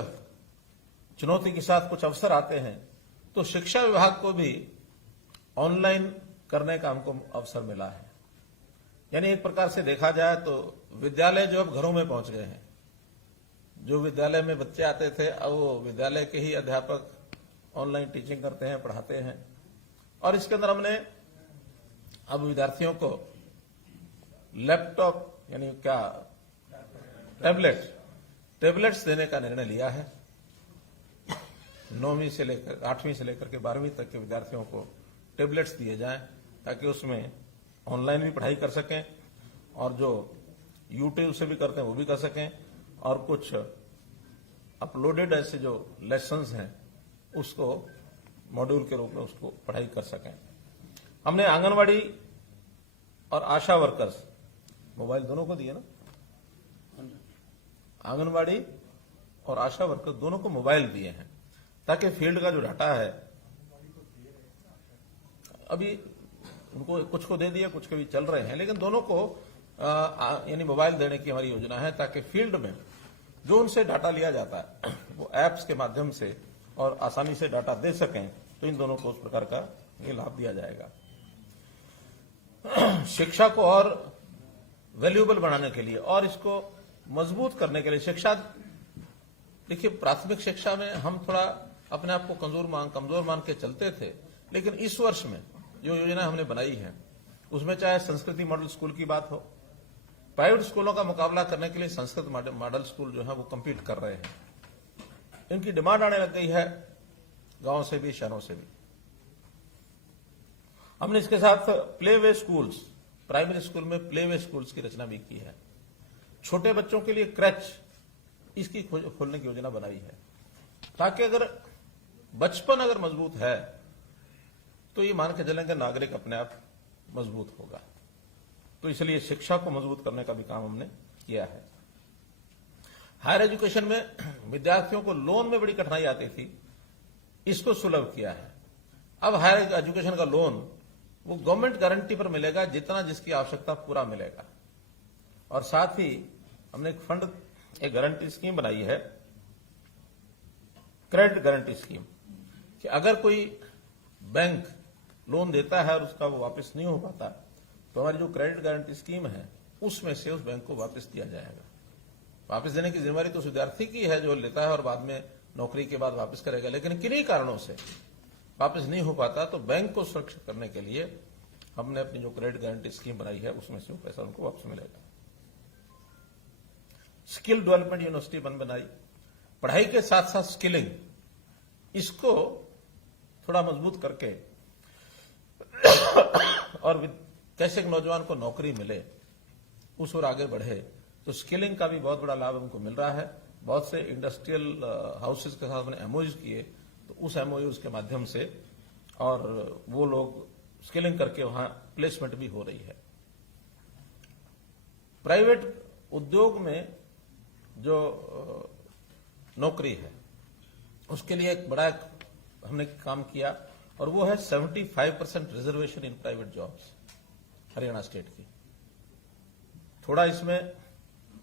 चुनौती के साथ कुछ अवसर आते हैं, तो शिक्षा विभाग को भी ऑनलाइन करने का हमको अवसर मिला है। यानी एक प्रकार से देखा जाए तो विद्यालय जो अब घरों में पहुंच गए हैं। जो विद्यालय में बच्चे आते थे, अब वो विद्यालय के ही अध्यापक ऑनलाइन टीचिंग करते हैं, पढ़ाते हैं। और इसके अंदर हमने अब विद्यार्थियों को लैपटॉप, यानी क्या टैबलेट्स देने का निर्णय लिया है। 9वीं से लेकर 8वीं से लेकर के 12वीं तक के विद्यार्थियों को टैबलेट्स दिए जाएं, ताकि उसमें ऑनलाइन भी पढ़ाई कर सकें, और जो यूट्यूब से भी करते हैं वो भी कर सकें, और कुछ अपलोडेड ऐसे जो लेसन्स हैं उसको मॉड्यूल के रूप में उसको पढ़ाई कर सकें। हमने आंगनवाड़ी और आशा वर्कर्स, मोबाइल दोनों को दिए ना, आंगनवाड़ी और आशा वर्कर्स दोनों को मोबाइल दिए हैं, ताकि फील्ड का जो डाटा है, अभी उनको कुछ को दे दिया, कुछ के भी चल रहे हैं, लेकिन दोनों को यानी मोबाइल देने की हमारी योजना है, ताकि फील्ड में जो उनसे डाटा लिया जाता है वो एप्स के माध्यम से और आसानी से डाटा दे सकें। तो इन दोनों को उस प्रकार का ये लाभ दिया जाएगा। शिक्षा को और वैल्यूएबल बनाने के लिए और इसको मजबूत करने के लिए, शिक्षा, देखिए प्राथमिक शिक्षा में हम थोड़ा अपने आप को कमजोर मान के चलते थे, लेकिन इस वर्ष में जो योजना हमने बनाई है उसमें चाहे संस्कृति मॉडल स्कूल की बात हो, प्राइवेट स्कूलों का मुकाबला करने के लिए संस्कृत मॉडल स्कूल जो है वो कम्पीट कर रहे हैं। इनकी डिमांड आने लग गई है गांवों से भी, शहरों से भी। हमने इसके साथ play way schools, primary school में प्ले वे स्कूल्स की रचना भी की है। छोटे बच्चों के लिए क्रैच, इसकी खोलने की योजना बनाई है, ताकि अगर बचपन अगर मजबूत है तो ये मान के चलेंगे नागरिक अपने आप मजबूत होगा। तो इसलिए शिक्षा को मजबूत करने का भी काम हमने किया है। हायर एजुकेशन में विद्यार्थियों को लोन में बड़ी कठिनाई आती थी, इसको सुलभ किया है। अब हायर एजुकेशन का लोन वो गवर्नमेंट गारंटी पर मिलेगा, जितना जिसकी आवश्यकता पूरा मिलेगा। और साथ ही हमने एक फंड, एक गारंटी स्कीम बनाई है, क्रेडिट गारंटी स्कीम, कि अगर कोई बैंक लोन देता है और उसका वो वापस नहीं हो पाता, तो हमारी जो क्रेडिट गारंटी स्कीम है उसमें से उस बैंक को वापस दिया जाएगा। वापस देने की जिम्मेदारी तो उस विद्यार्थी की है जो लेता है और बाद में नौकरी के बाद वापस करेगा, लेकिन किन्हीं कारणों से वापस नहीं हो पाता तो बैंक को सुरक्षित करने के लिए हमने अपनी जो क्रेडिट गारंटी स्कीम बनाई है उसमें से वो पैसा उनको वापस मिलेगा। स्किल डेवलपमेंट यूनिवर्सिटी बनाई, पढ़ाई के साथ साथ स्किलिंग, इसको थोड़ा मजबूत करके और कैसे नौजवान को नौकरी मिले उस ओर आगे बढ़े, तो स्किलिंग का भी बहुत बड़ा लाभ हमको मिल रहा है। बहुत से इंडस्ट्रियल हाउसेज के साथ हमने एमओयूज किए, तो उस एमओयूज के माध्यम से और वो लोग स्किलिंग करके वहां प्लेसमेंट भी हो रही है। प्राइवेट उद्योग में जो नौकरी है उसके लिए एक बड़ा हमने काम किया और वो है 75% reservation in private jobs Haryana state की। थोड़ा इसमें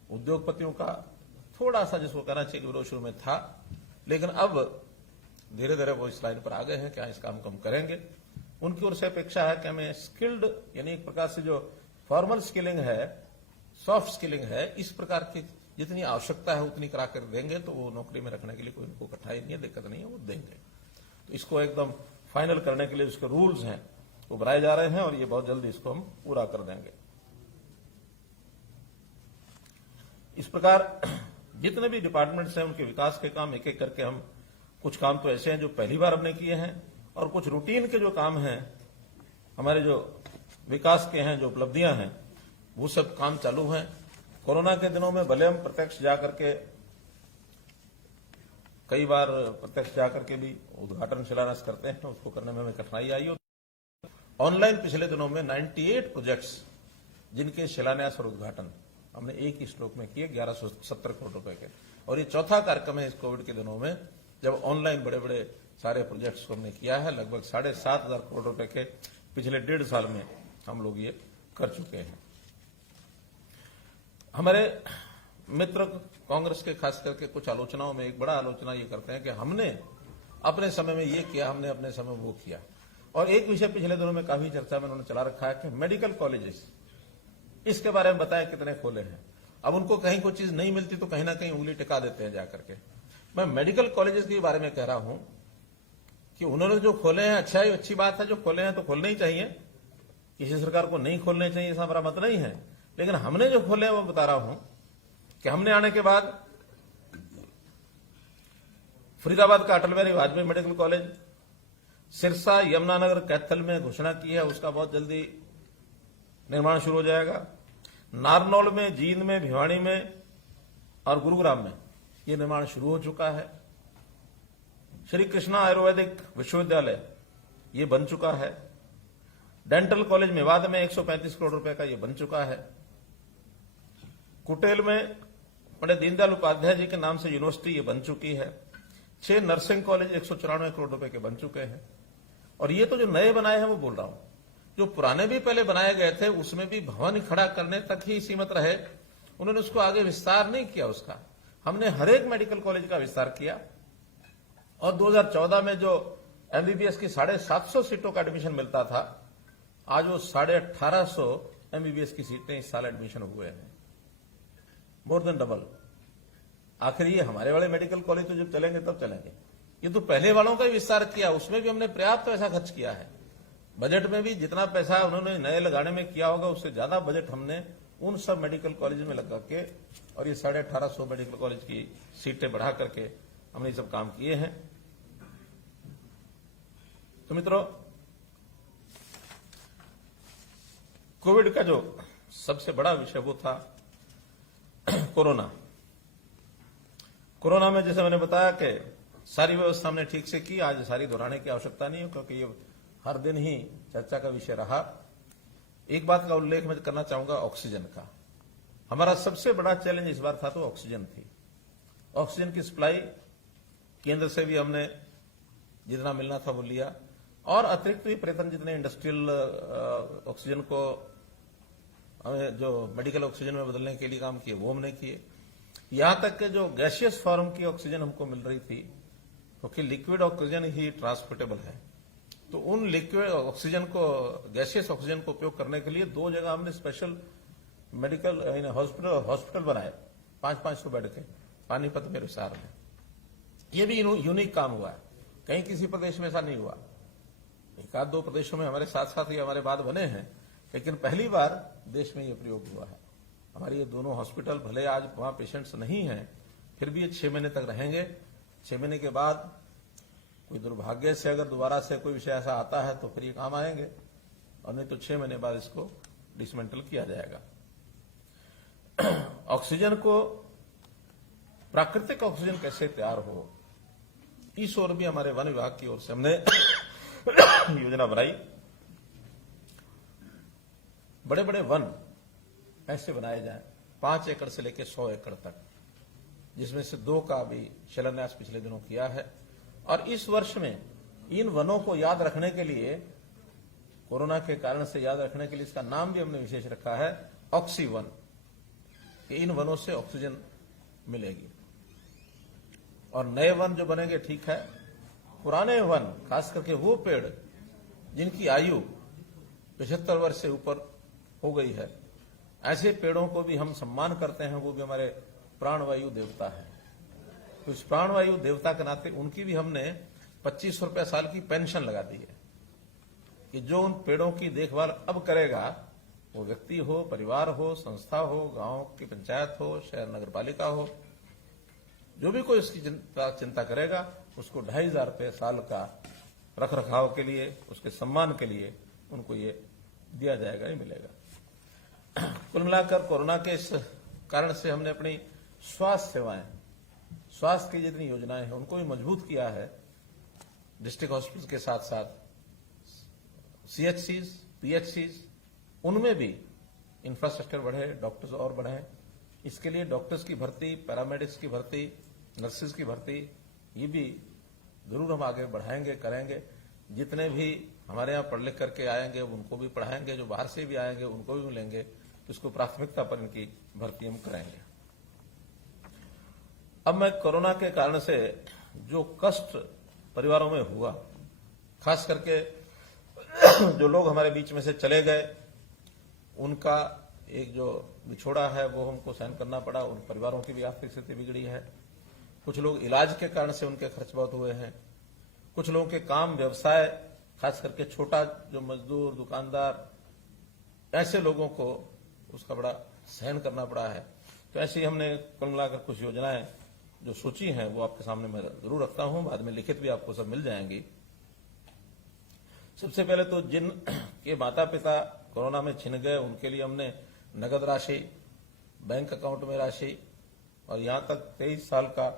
उद्योगपतियों का थोड़ा सा जिसको कहना चाहिए कि विरोध शुरू में था, लेकिन अब धीरे धीरे वो इस लाइन पर आ गए हैं कि इस काम को हम करेंगे। उनकी ओर से अपेक्षा है कि हमें स्किल्ड यानी एक प्रकार से जो फॉर्मल स्किलिंग है, सॉफ्ट स्किलिंग है, इस प्रकार की जितनी आवश्यकता है उतनी करा कर देंगे तो वो नौकरी में रखने के लिए कोई उनको कठिनाई नहीं है, दिक्कत नहीं है, वो देंगे। तो इसको एकदम फाइनल करने के लिए उसके रूल्स हैं वो बनाए जा रहे हैं और ये बहुत जल्दी इसको हम पूरा कर देंगे। इस प्रकार जितने भी डिपार्टमेंट्स हैं उनके विकास के काम एक एक करके हम, कुछ काम तो ऐसे हैं जो पहली बार हमने किए हैं और कुछ रूटीन के जो काम हैं हमारे जो विकास के हैं, जो उपलब्धियां हैं, वो सब काम चालू हैं। कोरोना के दिनों में भले हम प्रत्यक्ष जाकर के कई बार प्रत्यक्ष जाकर के भी उद्घाटन शिलान्यास करते हैं, उसको करने में हमें कठिनाई आई। ऑनलाइन पिछले दिनों में 98 प्रोजेक्ट्स जिनके शिलान्यास और उद्घाटन हमने एक ही श्लोक में किए 1170 करोड़ रुपए के। और ये चौथा कार्यक्रम है इस कोविड के दिनों में जब ऑनलाइन बड़े बड़े सारे प्रोजेक्ट्स को हमने किया है। लगभग 7,500 करोड़ रुपए के पिछले 1.5 साल में हम लोग ये कर चुके हैं। हमारे मित्र कांग्रेस के खास करके कुछ आलोचनाओं में एक बड़ा आलोचना ये करते हैं कि हमने अपने समय में ये किया, हमने अपने समय में वो किया। और एक विषय पिछले दिनों में काफी चर्चा में उन्होंने चला रखा है कि मेडिकल कॉलेजेस, इसके बारे में बताया कितने खोले हैं। अब उनको कहीं कोई चीज नहीं मिलती तो कहीं ना कहीं उंगली टिका देते हैं जाकर के। मैं मेडिकल कॉलेजेस के बारे में कह रहा हूं कि उन्होंने जो खोले हैं अच्छा ही अच्छी बात है, जो खोले हैं तो खोलने ही चाहिए, किसी सरकार को नहीं खोलने चाहिए ऐसा हमारा मत नहीं है। लेकिन हमने जो खोले हैं वो बता रहा हूं कि हमने आने के बाद फरीदाबाद का अटल बिहारी वाजपेयी मेडिकल कॉलेज, सिरसा यमुनानगर कैथल में घोषणा की है, उसका बहुत जल्दी निर्माण शुरू हो जाएगा। नारनौल में, जींद में, भिवानी में और गुरुग्राम में ये निर्माण शुरू हो चुका है। श्री कृष्णा आयुर्वेदिक विश्वविद्यालय ये बन चुका है। डेंटल कॉलेज मेवात में 135 करोड़ रुपए का ये बन चुका है। कुटेल में पंडित दीनदयाल उपाध्याय जी के नाम से यूनिवर्सिटी ये बन चुकी है। 6 नर्सिंग कॉलेज 194 करोड़ रुपए के बन चुके हैं। और ये तो जो नए बनाए हैं वो बोल रहा हूं, जो पुराने भी पहले बनाए गए थे उसमें भी भवन खड़ा करने तक ही सीमित रहे, उन्होंने उसको आगे विस्तार नहीं किया उसका। हमने हर एक मेडिकल कॉलेज का विस्तार किया और 2014 में जो एमबीबीएस की 750 सीटों का एडमिशन मिलता था, आज वो 1850 एमबीबीएस की सीटें इस साल एडमिशन हुए हैं, मोर देन डबल। आखिर ये हमारे वाले मेडिकल कॉलेज तो जब चलेंगे तब चलेंगे। ये तो पहले वालों का ही विस्तार किया, उसमें भी हमने पर्याप्त पैसा खर्च किया है। बजट में भी जितना पैसा उन्होंने नए लगाने में किया होगा उससे ज्यादा बजट हमने उन सब मेडिकल कॉलेज में लगा के और ये 1850 मेडिकल कॉलेज की सीटें बढ़ा करके हमने ये सब काम किए हैं। तो मित्रों, कोविड का जो सबसे बड़ा विषय वो था कोरोना। कोरोना में जैसे मैंने बताया कि सारी व्यवस्था हमने ठीक से की, आज सारी दोहराने की आवश्यकता नहीं है क्योंकि ये हर दिन ही चर्चा का विषय रहा। एक बात का उल्लेख मैं करना चाहूंगा, ऑक्सीजन का। हमारा सबसे बड़ा चैलेंज इस बार था तो ऑक्सीजन थी। ऑक्सीजन की सप्लाई केंद्र से भी हमने जितना मिलना था वो लिया और अतिरिक्त भी प्रयत्न जितने इंडस्ट्रियल ऑक्सीजन को हमें जो मेडिकल ऑक्सीजन में बदलने के लिए काम किए वो हमने किए। यहां तक कि जो गैसियस फॉर्म की ऑक्सीजन हमको मिल रही थी क्योंकि लिक्विड ऑक्सीजन ही ट्रांसपोर्टेबल है, तो उन लिक्विड ऑक्सीजन को, गैसियस ऑक्सीजन को उपयोग करने के लिए 2 जगह हमने स्पेशल मेडिकल हॉस्पिटल बनाए 500-500 बेड के, पानीपत में, रिसार में। ये भी यूनिक काम हुआ है, कहीं किसी प्रदेश में ऐसा नहीं हुआ। 1-2 प्रदेशों में हमारे साथ साथ ही हमारे बाद बने हैं, लेकिन पहली बार देश में ये प्रयोग हुआ है। हमारे ये दोनों हॉस्पिटल भले आज वहां पेशेंट्स नहीं हैं, फिर भी ये 6 महीने तक रहेंगे। 6 महीने के बाद कोई दुर्भाग्य से अगर दोबारा से कोई विषय ऐसा आता है तो फिर ये काम आएंगे, और नहीं तो 6 महीने बाद इसको डिसमेंटल किया जाएगा। ऑक्सीजन को, प्राकृतिक ऑक्सीजन कैसे तैयार हो, इस ओर भी हमारे वन विभाग की ओर से हमने योजना बनाई। बड़े बड़े वन ऐसे बनाए जाएं, 5 एकड़ से लेकर 100 एकड़ तक, जिसमें से 2 का भी शिलान्यास पिछले दिनों किया है। और इस वर्ष में इन वनों को याद रखने के लिए, कोरोना के कारण से याद रखने के लिए, इसका नाम भी हमने विशेष रखा है ऑक्सीवन। इन वनों से ऑक्सीजन मिलेगी। और नए वन जो बनेंगे ठीक है, पुराने वन, खास करके वो पेड़ जिनकी आयु 75 वर्ष से ऊपर हो गई है, ऐसे पेड़ों को भी हम सम्मान करते हैं। वो भी हमारे प्राणवायु देवता है। तो इस प्राणवायु देवता के नाते उनकी भी हमने 2500 रुपये साल की पेंशन लगा दी है कि जो उन पेड़ों की देखभाल अब करेगा, वो व्यक्ति हो, परिवार हो, संस्था हो, गांव की पंचायत हो, शहर नगर पालिका हो, जो भी कोई इसकी चिंता करेगा, उसको 2500 रुपये साल का रख रखाव के लिए, उसके सम्मान के लिए उनको ये दिया जाएगा, ये मिलेगा। कुल मिलाकर कोरोना के इस कारण से हमने अपनी स्वास्थ्य सेवाएं, स्वास्थ्य की जितनी योजनाएं हैं, उनको भी मजबूत किया है। डिस्ट्रिक्ट हॉस्पिटल के साथ साथ CHCs, PHCs, उनमें भी इंफ्रास्ट्रक्चर बढ़े, डॉक्टर्स और बढ़े। इसके लिए डॉक्टर्स की भर्ती, पैरामेडिक्स की भर्ती, नर्सेज की भर्ती, ये भी जरूर हम आगे बढ़ाएंगे, करेंगे। जितने भी हमारे यहाँ पढ़ लिख करके आएंगे उनको भी पढ़ाएंगे, जो बाहर से भी आएंगे उनको भी मिलेंगे, तो इसको प्राथमिकता पर इनकी भर्ती हम करेंगे। अब मैं कोरोना के कारण से जो कष्ट परिवारों में हुआ, खास करके जो लोग हमारे बीच में से चले गए, उनका एक जो बिछोड़ा है वो हमको सहन करना पड़ा। उन परिवारों की भी आर्थिक स्थिति बिगड़ी है। कुछ लोग इलाज के कारण से उनके खर्च बहुत हुए हैं। कुछ लोगों के काम व्यवसाय, खास करके छोटा जो मजदूर, दुकानदार, ऐसे लोगों को उसका बड़ा सहन करना पड़ा है। तो ऐसे ही हमने कुल मिलाकर कुछ योजनाएं जो सोची हैं वो आपके सामने मैं जरूर रखता हूं। बाद में लिखित भी आपको सब मिल जाएंगी। सबसे पहले तो जिन के माता पिता कोरोना में छिन गए, उनके लिए हमने नगद राशि, बैंक अकाउंट में राशि, और यहां तक 23 साल का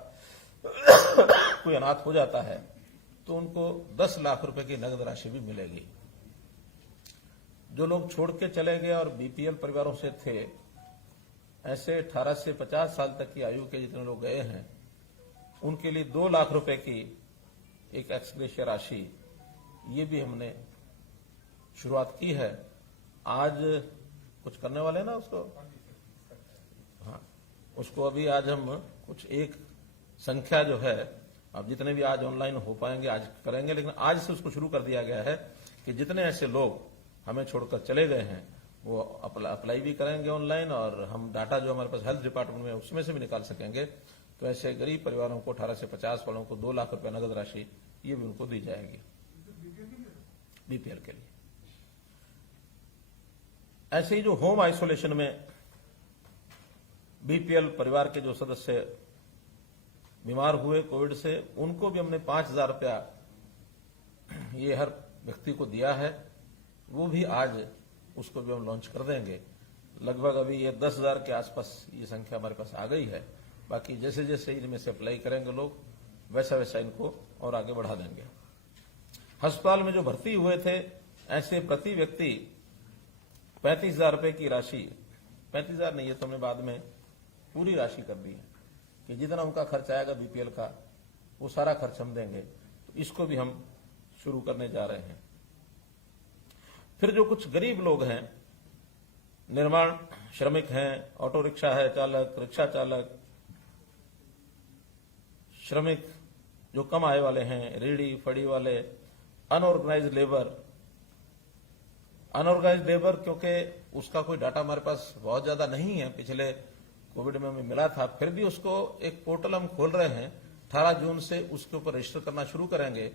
कोई अनाथ हो जाता है तो उनको 10 लाख रुपए की नगद राशि भी मिलेगी। जो लोग छोड़ के चले गए और BPL परिवारों से थे, ऐसे 18 से 50 साल तक की आयु के जितने लोग गए हैं, उनके लिए 2 लाख रुपए की एक एक्स ग्रेशिया राशि, ये भी हमने शुरुआत की है। आज कुछ करने वाले हैं ना उसको, हाँ, उसको अभी आज हम कुछ एक संख्या जो है, अब जितने भी आज ऑनलाइन हो पाएंगे आज करेंगे, लेकिन आज से उसको शुरू कर दिया गया है कि जितने ऐसे लोग हमें छोड़कर चले गए हैं वो अप्लाई भी करेंगे ऑनलाइन, और हम डाटा जो हमारे पास हेल्थ डिपार्टमेंट में उसमें से भी निकाल सकेंगे। तो ऐसे गरीब परिवारों को, 18 से 50 वालों को 2 लाख रुपए नगद राशि ये भी उनको दी जाएगी BPL के लिए। ऐसे ही जो होम आइसोलेशन में BPL परिवार के जो सदस्य बीमार हुए कोविड से, उनको भी हमने 5000 रुपया ये हर व्यक्ति को दिया है। वो भी आज उसको भी हम लॉन्च कर देंगे। लगभग अभी ये 10,000 के आसपास ये संख्या हमारे पास आ गई है। बाकी जैसे जैसे इनमें से अप्लाई करेंगे लोग, वैसा वैसा इनको और आगे बढ़ा देंगे। अस्पताल में जो भर्ती हुए थे, ऐसे प्रति व्यक्ति 35,000 रुपए की राशि, 35,000 नहीं, ये तो हमने बाद में पूरी राशि कर दी है कि जितना उनका खर्च आएगा BPL का, वो सारा खर्च हम देंगे। तो इसको भी हम शुरू करने जा रहे हैं। फिर जो कुछ गरीब लोग हैं, निर्माण श्रमिक हैं, ऑटो रिक्शा है चालक, रिक्शा चालक, श्रमिक जो कम आय वाले हैं, रेडी फड़ी वाले, अनऑर्गेनाइज्ड लेबर, क्योंकि उसका कोई डाटा हमारे पास बहुत ज्यादा नहीं है, पिछले कोविड में हमें मिला था, फिर भी उसको एक पोर्टल हम खोल रहे हैं। 18 जून से उसके ऊपर रजिस्टर करना शुरू करेंगे,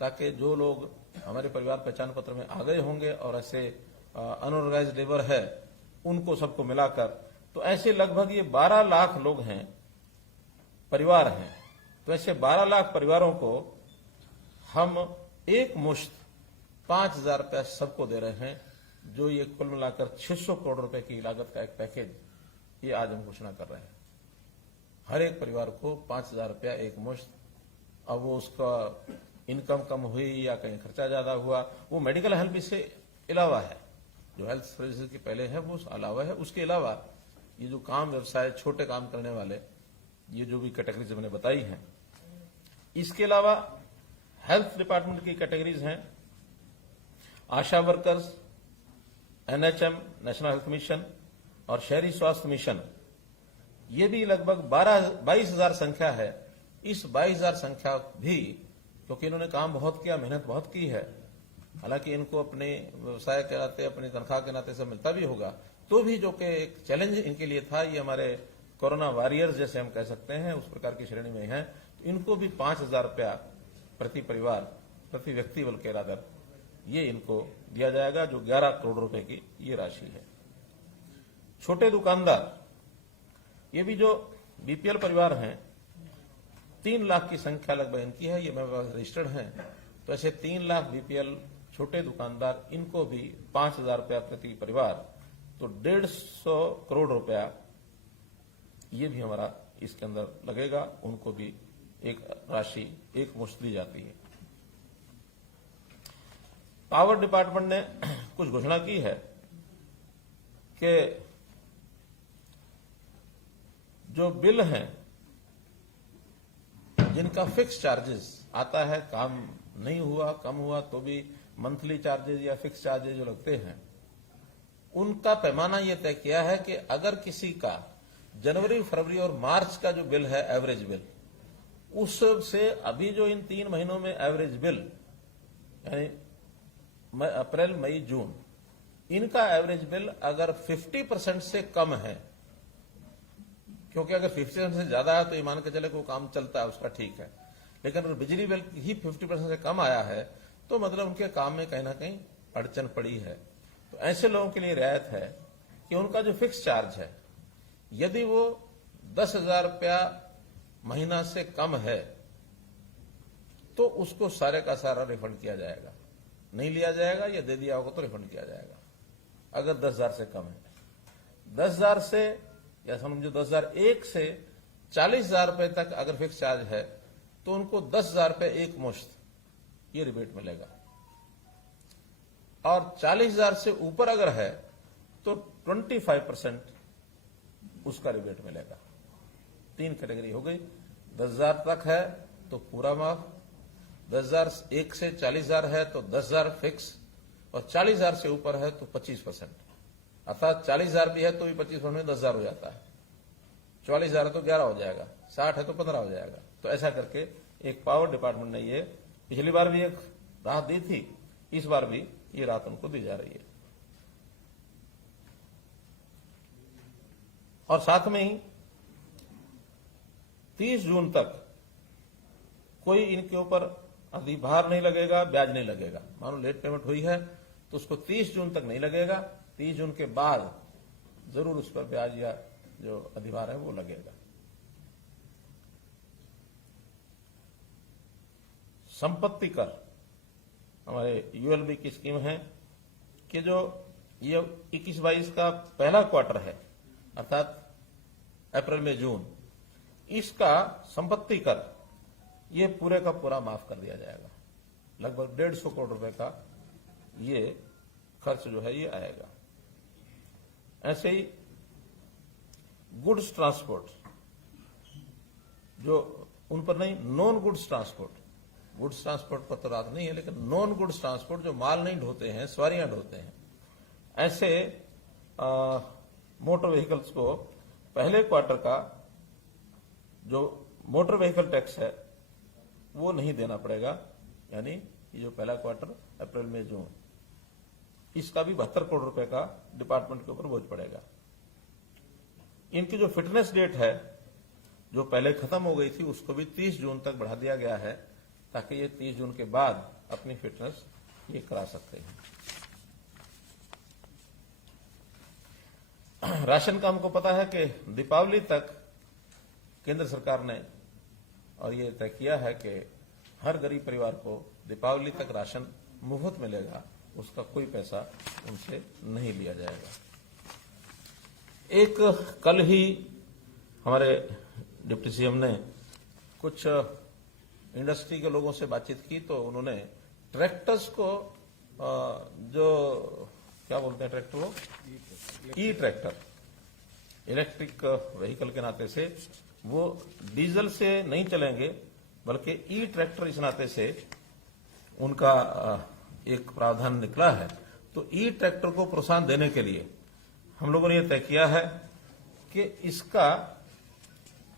ताकि जो लोग हमारे परिवार पहचान पत्र में आ गए होंगे और ऐसे अनऑर्गेनाइज्ड लेबर है, उनको सबको मिलाकर, तो ऐसे लगभग ये 12 लाख लोग हैं, परिवार हैं। तो ऐसे 12 लाख परिवारों को हम एक मुश्त 5,000 रुपया सबको दे रहे हैं, जो ये कुल मिलाकर 600 करोड़ रुपए की लागत का एक पैकेज ये आज हम घोषणा कर रहे हैं। हर एक परिवार को 5,000 रुपया एक मुश्त। अब वो उसका इनकम कम हुई या कहीं खर्चा ज्यादा हुआ, वो मेडिकल हेल्प इससे अलावा है, जो हेल्थ सर्विसेज के पहले है वो अलावा है। उसके अलावा ये जो काम व्यवसाय छोटे काम करने वाले, ये जो भी कैटेगरीज मैंने बताई हैं, इसके अलावा हेल्थ डिपार्टमेंट की कैटेगरीज हैं ASHA workers, NHM national health mission और शहरी स्वास्थ्य मिशन। ये भी लगभग 22,000 संख्या है। इस 22,000 संख्या भी, क्योंकि इन्होंने काम बहुत किया, मेहनत बहुत की है, हालांकि इनको अपने व्यवसाय के नाते, अपनी तनख्वाह के नाते से मिलता भी होगा, तो भी जो कि एक चैलेंज इनके लिए था, ये हमारे कोरोना वॉरियर्स जैसे हम कह सकते हैं, उस प्रकार की श्रेणी में हैं। तो इनको भी 5,000 रुपया प्रति परिवार, प्रति व्यक्ति बल्कि रादर, ये इनको दिया जाएगा, जो 11 करोड़ रुपए की ये राशि है। छोटे दुकानदार, ये भी जो बीपीएल परिवार हैं, 3 लाख की संख्या लगभग इनकी है, ये मेरे पास रजिस्टर्ड हैं। तो ऐसे 3 लाख बीपीएल छोटे दुकानदार, इनको भी 5,000 रुपया प्रति परिवार, तो 150 करोड़ रुपया ये भी हमारा इसके अंदर लगेगा। उनको भी एक राशि एक मुश्त दी जाती है। पावर डिपार्टमेंट ने कुछ घोषणा की है कि जो बिल हैं, जिनका फिक्स चार्जेस आता है, काम नहीं हुआ, कम हुआ तो भी मंथली चार्जेस या फिक्स चार्जेस जो लगते हैं, उनका पैमाना यह तय किया है कि अगर किसी का जनवरी, फरवरी और मार्च का जो बिल है, एवरेज बिल, उससे अभी जो इन 3 महीनों में एवरेज बिल, यानी अप्रैल, मई, जून, इनका एवरेज बिल अगर 50% से कम है, क्योंकि अगर 50% से ज्यादा है तो ये मान के चले को काम चलता है, उसका ठीक है, लेकिन अगर बिजली बिल ही 50% से कम आया है तो मतलब उनके काम में कहीं ना कहीं अड़चन पड़ी है। तो ऐसे लोगों के लिए रियायत है कि उनका जो फिक्स चार्ज है, यदि वो 10,000 रुपया महीना से कम है तो उसको सारे का सारा रिफंड किया जाएगा, नहीं लिया जाएगा, या दे दिया होगा तो रिफंड किया जाएगा। अगर 10,000 से कम है, 10,000 से या समझो 10,001 से 40,000 रुपए तक अगर फिक्स चार्ज है तो उनको 10,000 रुपए एक मुश्त ये रिबेट मिलेगा, और 40,000 से ऊपर अगर है तो 25% उसका रिबेट मिलेगा। 3 कैटेगरी हो गई। 10,000 तक है तो पूरा माफ, 10,001 से 40,000 है तो 10,000 फिक्स, और 40,000 से ऊपर है तो 25%, अर्थात 40,000 भी है तो भी 25% में 10,000 हो जाता है, 44,000 है तो 11 हो जाएगा, 60 है तो 15 हो जाएगा। तो ऐसा करके एक पावर डिपार्टमेंट ने ये पिछली बार भी एक राहत दी थी, इस बार भी ये राहत उनको दी जा रही है। और साथ में ही 30 जून तक कोई इनके ऊपर अधिभार नहीं लगेगा, ब्याज नहीं लगेगा। मानो लेट पेमेंट हुई है तो उसको 30 जून तक नहीं लगेगा, 30 जून के बाद जरूर उस पर ब्याज या जो अधिभार है वो लगेगा। संपत्ति कर, हमारे यूएलबी की स्कीम है कि जो ये 21-22 का पहला क्वार्टर है, अर्थात अप्रैल में जून, इसका संपत्ति कर ये पूरे का पूरा माफ कर दिया जाएगा। लगभग 150 करोड़ रुपए का ये खर्च जो है ये आएगा। ऐसे ही गुड्स ट्रांसपोर्ट, जो उन पर नहीं, non goods transport, goods transport पर तो राहत नहीं है, लेकिन नॉन गुड्स ट्रांसपोर्ट जो माल नहीं ढोते हैं, सवारियां ढोते हैं, ऐसे मोटर व्हीकल्स को पहले क्वार्टर का जो मोटर व्हीकल टैक्स है वो नहीं देना पड़ेगा। यानी ये जो पहला क्वार्टर अप्रैल में जून, इसका भी 72 करोड़ रुपए का डिपार्टमेंट के ऊपर बोझ पड़ेगा। इनकी जो फिटनेस डेट है जो पहले खत्म हो गई थी उसको भी 30 जून तक बढ़ा दिया गया है, ताकि ये 30 जून के बाद अपनी फिटनेस ये करा सकते हैं। राशन का हमको पता है कि दीपावली तक केंद्र सरकार ने और ये तय किया है कि हर गरीब परिवार को दीपावली तक राशन मुफ्त मिलेगा, उसका कोई पैसा उनसे नहीं लिया जाएगा। एक कल ही हमारे डिप्टी सीएम ने कुछ इंडस्ट्री के लोगों से बातचीत की तो उन्होंने ट्रैक्टर्स को जो क्या बोलते हैं ट्रैक्टर को, ई ट्रैक्टर, इलेक्ट्रिक व्हीकल के नाते से वो डीजल से नहीं चलेंगे, बल्कि ई ट्रैक्टर इस नाते से उनका एक प्रावधान निकला है। तो ई ट्रैक्टर को प्रोत्साहन देने के लिए हम लोगों ने यह तय किया है कि इसका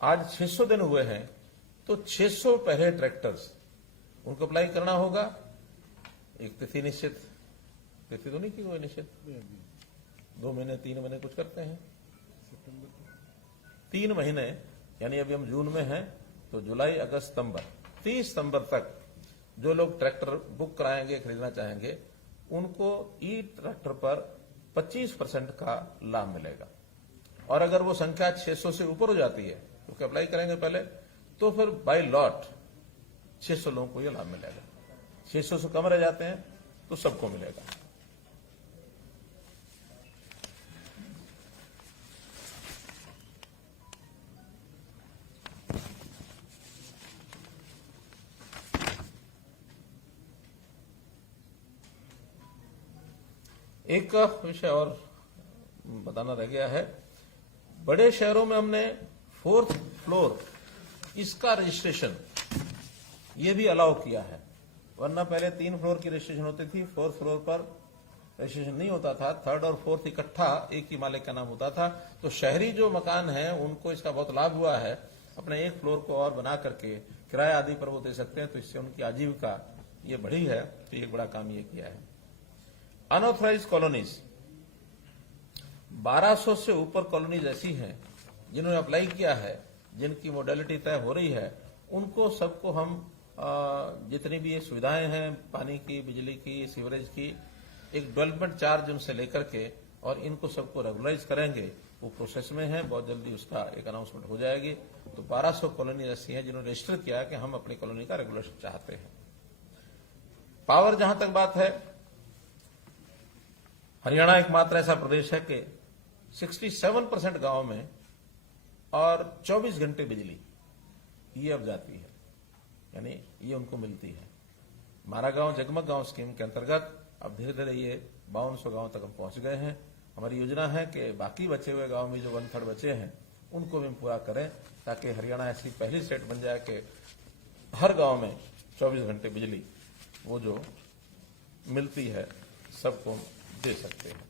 आज 600 दिन हुए हैं, तो 600 पहले ट्रैक्टर्स उनको अप्लाई करना होगा। एक तिथि निश्चित, तिथि तो नहीं की कोई निश्चित, 2 महीने 3 महीने कुछ करते हैं, 3 महीने, यानी अभी हम जून में हैं, तो जुलाई अगस्त सितंबर, 30 सितंबर तक जो लोग ट्रैक्टर बुक कराएंगे, खरीदना चाहेंगे, उनको ई ट्रैक्टर पर 25% का लाभ मिलेगा। और अगर वो संख्या 600 से ऊपर हो जाती है, क्योंकि अप्लाई करेंगे पहले, तो फिर बाय लॉट 600 लोगों को यह लाभ मिलेगा। 600 से कम रह जाते हैं तो सबको मिलेगा। एक विषय और बताना रह गया है। बड़े शहरों में हमने 4th फ्लोर इसका रजिस्ट्रेशन ये भी अलाउ किया है, वरना पहले 3 फ्लोर की रजिस्ट्रेशन होती थी, 4th फ्लोर पर रजिस्ट्रेशन नहीं होता था। 3rd और 4th इकट्ठा एक ही मालिक का नाम होता था। तो शहरी जो मकान है उनको इसका बहुत लाभ हुआ है, अपने एक फ्लोर को और बना करके किराया आदि पर वो दे सकते हैं, तो इससे उनकी आजीविका ये बढ़ी है। तो एक बड़ा काम ये किया है। अनऑथराइज कॉलोनीज 1200 से ऊपर कॉलोनीज ऐसी हैं जिन्होंने अप्लाई किया है, जिनकी मोडेलिटी तय हो रही है, उनको सबको हम जितनी भी ये सुविधाएं हैं, पानी की, बिजली की, सीवरेज की, एक डेवलपमेंट चार्ज उनसे लेकर के और इनको सबको रेगुलराइज करेंगे। वो प्रोसेस में है, बहुत जल्दी उसका एक अनाउंसमेंट हो जाएगी। तो 1200 कॉलोनी ऐसी हैं जिन्होंने रजिस्टर किया है कि हम अपनी कॉलोनी का रेगुलेशन चाहते हैं। पावर जहां तक बात है, हरियाणा एकमात्र ऐसा प्रदेश है कि 67% गांव में और 24 घंटे बिजली ये अब जाती है, यानी ये उनको मिलती है। हमारा गांव जगमग गांव स्कीम के अंतर्गत अब धीरे धीरे ये 5200 गांव तक हम पहुंच गए हैं। हमारी योजना है कि बाकी बचे हुए गांव में जो 1/3 बचे हैं उनको भी हम पूरा करें, ताकि हरियाणा ऐसी पहली स्टेट बन जाए कि हर गांव में 24 घंटे बिजली वो जो मिलती है सबको दे सकते हैं।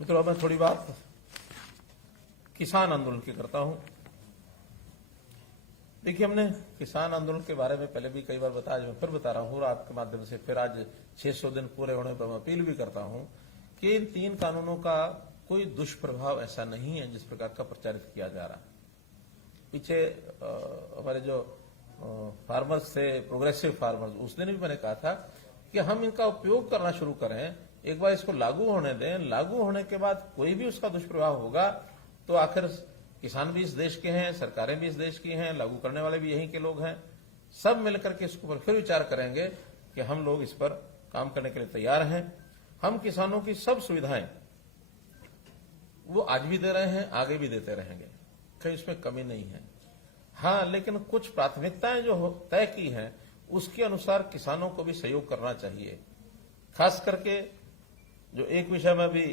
मित्रों, अब मैं थोड़ी बात किसान आंदोलन की करता हूं। देखिए, हमने किसान आंदोलन के बारे में पहले भी कई बार बताया, मैं फिर बता रहा हूं और आपके माध्यम से फिर आज 600 दिन पूरे होने पर मैं अपील भी करता हूं कि इन 3 कानूनों का कोई दुष्प्रभाव ऐसा नहीं है जिस प्रकार का प्रचारित किया जा रहा है। पीछे हमारे जो फार्मर्स थे, प्रोग्रेसिव फार्मर्स, उस दिन भी मैंने कहा था कि हम इनका उपयोग करना शुरू करें, एक बार इसको लागू होने दें। लागू होने के बाद कोई भी उसका दुष्प्रभाव होगा तो आखिर किसान भी इस देश के हैं, सरकारें भी इस देश की हैं, लागू करने वाले भी यहीं के लोग हैं। सब मिलकर के इसके ऊपर फिर विचार करेंगे कि हम लोग इस पर काम करने के लिए तैयार हैं। हम किसानों की सब सुविधाएं वो आज भी दे रहे हैं, आगे भी देते रहेंगे, कहीं इसमें कमी नहीं है। हाँ, लेकिन कुछ प्राथमिकताएं जो तय की हैं उसके अनुसार किसानों को भी सहयोग करना चाहिए। खास करके जो एक विषय में भी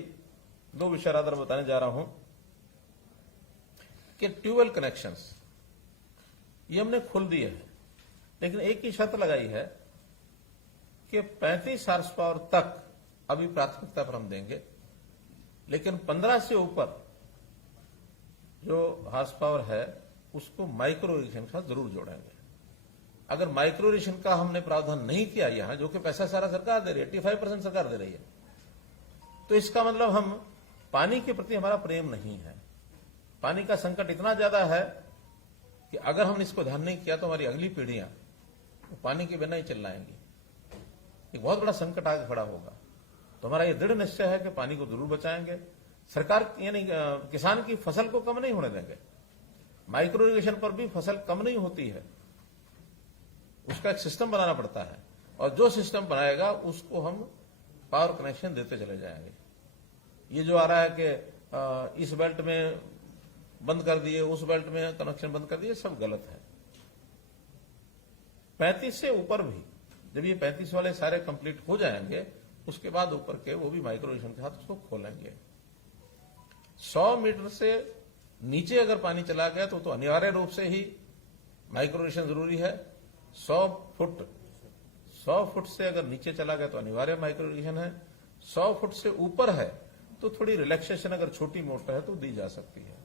2 विषय रादर बताने जा रहा हूं कि ट्यूबवेल कनेक्शंस ये हमने खोल दिए हैं, लेकिन एक ही शर्त लगाई है कि 35 हार्स पावर तक अभी प्राथमिकता पर हम देंगे, लेकिन 15 से ऊपर जो हार्स पावर है उसको माइक्रो इरिगेशन का जरूर जोड़ेंगे। अगर माइक्रो इरिगेशन का हमने प्रावधान नहीं किया यहां, जो कि पैसा सारा सरकार दे रही है, 85% सरकार दे रही है, तो इसका मतलब हम पानी के प्रति हमारा प्रेम नहीं है। पानी का संकट इतना ज्यादा है कि अगर हमने इसको ध्यान नहीं किया तो हमारी अगली पीढ़ियां पानी के बिना ही चिल्लाएंगी। एक बहुत बड़ा संकट आगे खड़ा होगा। तो हमारा ये दृढ़ निश्चय है कि पानी को जरूर बचाएंगे। सरकार यानी किसान की फसल को कम नहीं होने देंगे। माइक्रो इरिगेशन पर भी फसल कम नहीं होती है, उसका एक सिस्टम बनाना पड़ता है, और जो सिस्टम बनाएगा उसको हम पावर कनेक्शन देते चले जाएंगे। ये जो आ रहा है कि इस बेल्ट में बंद कर दिए, उस बेल्ट में कनेक्शन बंद कर दिए, सब गलत है। 35 से ऊपर भी, जब ये 35 वाले सारे कंप्लीट हो जाएंगे, उसके बाद ऊपर के वो भी माइक्रो इरिगेशन के साथ उसको खोलेंगे। 100 मीटर से नीचे अगर पानी चला गया तो अनिवार्य रूप से ही माइक्रो इरिगेशन जरूरी है। 100 फुट से अगर नीचे चला गया तो अनिवार्य माइक्रो इरिगेशन है। 100 फुट से ऊपर है तो थोड़ी रिलैक्सेशन अगर छोटी मोटर है तो दी जा सकती है।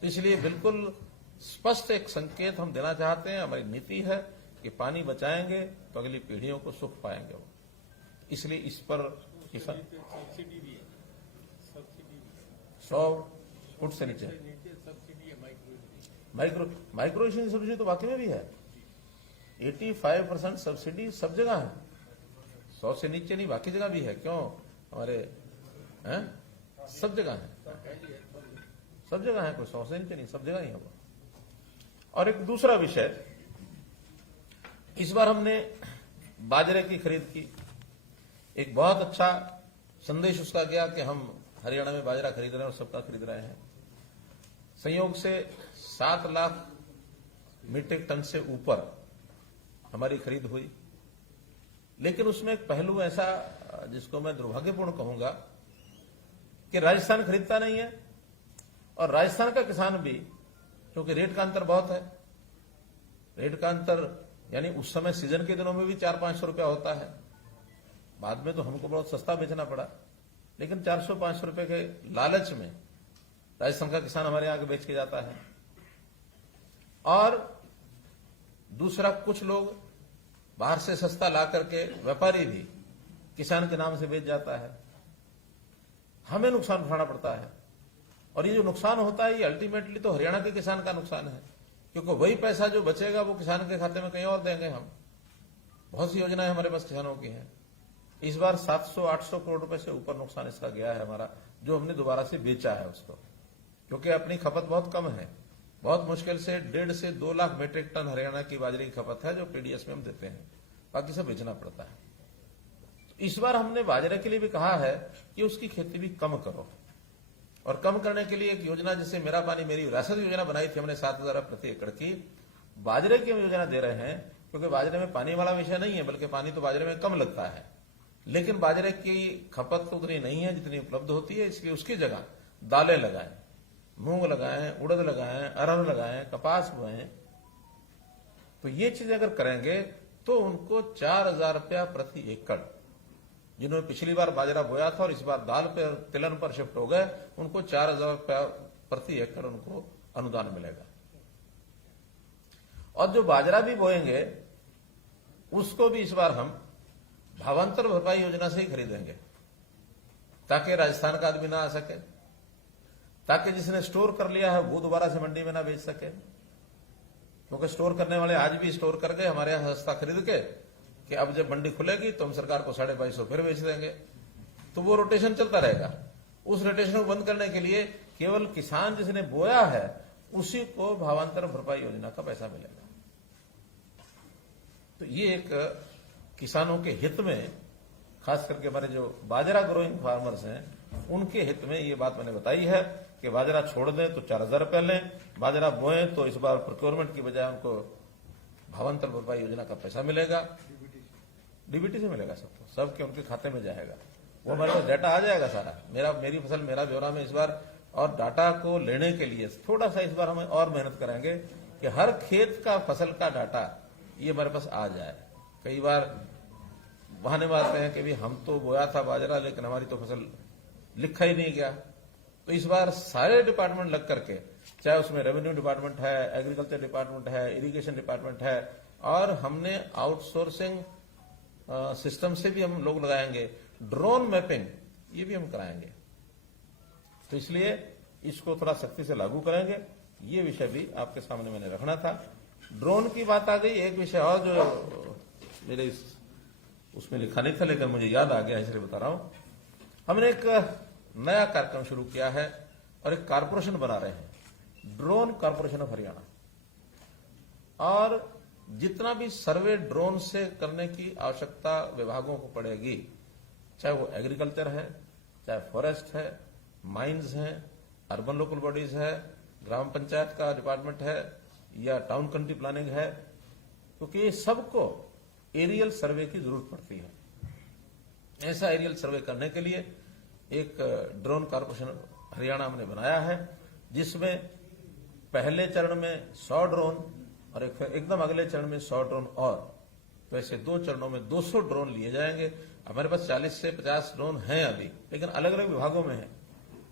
तो इसलिए बिल्कुल स्पष्ट एक संकेत हम देना चाहते हैं, हमारी नीति है कि पानी बचाएंगे तो अगली पीढ़ियों को सुख पाएंगे वो। इसलिए इस पर 100 फुट से नीचे माइक्रो इरिगेशन की सब्सिडी तो वाकई में भी है। 85% सब्सिडी सब जगह है, 100 से नीचे नहीं, बाकी जगह भी है। क्यों? हमारे हैं सब जगह है, सब जगह है, कोई 100 से नीचे नहीं, सब जगह ही है वो। और एक दूसरा विषय, इस बार हमने बाजरे की खरीद की। एक बहुत अच्छा संदेश उसका गया कि हम हरियाणा में बाजरा खरीद रहे हैं और सबका खरीद रहे हैं। संयोग से 7 लाख मीट्रिक टन से ऊपर हमारी खरीद हुई। लेकिन उसमें एक पहलू ऐसा जिसको मैं दुर्भाग्यपूर्ण कहूंगा कि राजस्थान खरीदता नहीं है, और राजस्थान का किसान भी, क्योंकि रेट का अंतर बहुत है, रेट का अंतर यानी उस समय सीजन के दिनों में भी 400-500 रुपया होता है, बाद में तो हमको बहुत सस्ता बेचना पड़ा। लेकिन 400-500 रुपए के लालच में राजस्थान का किसान हमारे यहां बेच के जाता है। और दूसरा, कुछ लोग बाहर से सस्ता ला करके, व्यापारी भी किसान के नाम से बेच जाता है, हमें नुकसान उठाना पड़ता है। और ये जो नुकसान होता है ये अल्टीमेटली तो हरियाणा के किसान का नुकसान है, क्योंकि वही पैसा जो बचेगा वो किसान के खाते में कहीं और देंगे हम। बहुत सी योजनाएं हमारे पास किसानों की हैं। इस बार 700-800 करोड़ रुपए से ऊपर नुकसान इसका गया है हमारा, जो हमने दोबारा से बेचा है उसको, क्योंकि अपनी खपत बहुत कम है। बहुत मुश्किल से 1.5 से 2 लाख मीट्रिक टन हरियाणा की बाजरे की खपत है जो पीडीएस में हम देते हैं, बाकी सब बेचना पड़ता है। इस बार हमने बाजरे के लिए भी कहा है कि उसकी खेती भी कम करो, और कम करने के लिए एक योजना जिसे मेरा पानी मेरी विरासत योजना बनाई थी हमने 7,000 प्रति एकड़ की, बाजरे की हम योजना दे रहे हैं। क्योंकि बाजरे में पानी वाला विषय नहीं है, बल्कि पानी तो बाजरे में कम लगता है, लेकिन बाजरे की खपत तो उतनी नहीं है जितनी उपलब्ध होती है। इसलिए उसकी जगह दालें लगाएं, मूंग लगाएं, उड़द लगाएं, अरहर लगाएं, कपास बोएं। तो ये चीजें अगर करेंगे तो उनको 4,000 रुपया प्रति एकड़, जिन्होंने पिछली बार बाजरा बोया था और इस बार दाल पर तिलहन पर शिफ्ट हो गए, उनको 4,000 रुपया प्रति एकड़ उनको अनुदान मिलेगा। और जो बाजरा भी बोएंगे उसको भी इस बार हम भावांतर भरपाई योजना से ही खरीदेंगे, ताकि राजस्थान का आदमी ना आ सके, ताकि जिसने स्टोर कर लिया है वो दोबारा से मंडी में ना बेच सके। क्योंकि स्टोर करने वाले आज भी स्टोर कर गए हमारे यहां सस्ता खरीद के, कि अब जब मंडी खुलेगी तो हम सरकार को 250 फिर बेच देंगे। तो वो रोटेशन चलता रहेगा। उस रोटेशन को बंद करने के लिए केवल किसान जिसने बोया है उसी को भावांतर भरपाई योजना का पैसा मिलेगा। तो ये एक किसानों के हित में, खास करके हमारे जो बाजरा ग्रोइंग फार्मर्स हैं उनके हित में ये बात मैंने बताई है कि बाजरा छोड़ दें तो 4,000 रुपया लें, बाजरा बोएं तो इस बार प्रोक्योरमेंट की बजाय उनको भावांतर भरपाई योजना का पैसा मिलेगा। डीबीटी से मिलेगा सबको, सबके उनके खाते में जाएगा। वो हमारे पास डाटा आ जाएगा सारा, मेरी फसल मेरा ब्यौरा में इस बार। और डाटा को लेने के लिए थोड़ा सा इस बार हमें और मेहनत करेंगे कि हर खेत का फसल का डाटा ये हमारे पास आ जाए। कई बार बहाने मारते हैं कि भी हम तो बोया था बाजरा लेकिन हमारी तो फसल लिखा ही नहीं गया। तो इस बार सारे डिपार्टमेंट लग करके, चाहे उसमें रेवेन्यू डिपार्टमेंट है, एग्रीकल्चर डिपार्टमेंट है, इरिगेशन डिपार्टमेंट है, और हमने आउटसोर्सिंग सिस्टम से भी हम लोग लगाएंगे, ड्रोन मैपिंग ये भी हम कराएंगे। तो इसलिए इसको थोड़ा सख्ती से लागू करेंगे। ये विषय भी आपके सामने मैंने रखना था। ड्रोन की बात आ गई। एक विषय और जो मेरे उसमें लिखा नहीं था लेकिन मुझे याद आ गया इसलिए बता रहा हूं। हमने एक नया कार्यक्रम शुरू किया है और एक कारपोरेशन बना रहे हैं, ड्रोन कारपोरेशन ऑफ हरियाणा। और जितना भी सर्वे ड्रोन से करने की आवश्यकता विभागों को पड़ेगी, चाहे वो एग्रीकल्चर है, चाहे फॉरेस्ट है, माइंस है, अर्बन लोकल बॉडीज है, ग्राम पंचायत का डिपार्टमेंट है, या टाउन कंट्री प्लानिंग है, क्योंकि ये सबको एरियल सर्वे की जरूरत पड़ती है। ऐसा एरियल सर्वे करने के लिए एक ड्रोन कॉर्पोरेशन हरियाणा हमने बनाया है, जिसमें पहले चरण में 100 ड्रोन और एकदम अगले चरण में 100 ड्रोन और, तो ऐसे 2 चरणों में 200 ड्रोन लिए जाएंगे। हमारे पास 40 से 50 ड्रोन हैं अभी, लेकिन अलग अलग विभागों में है।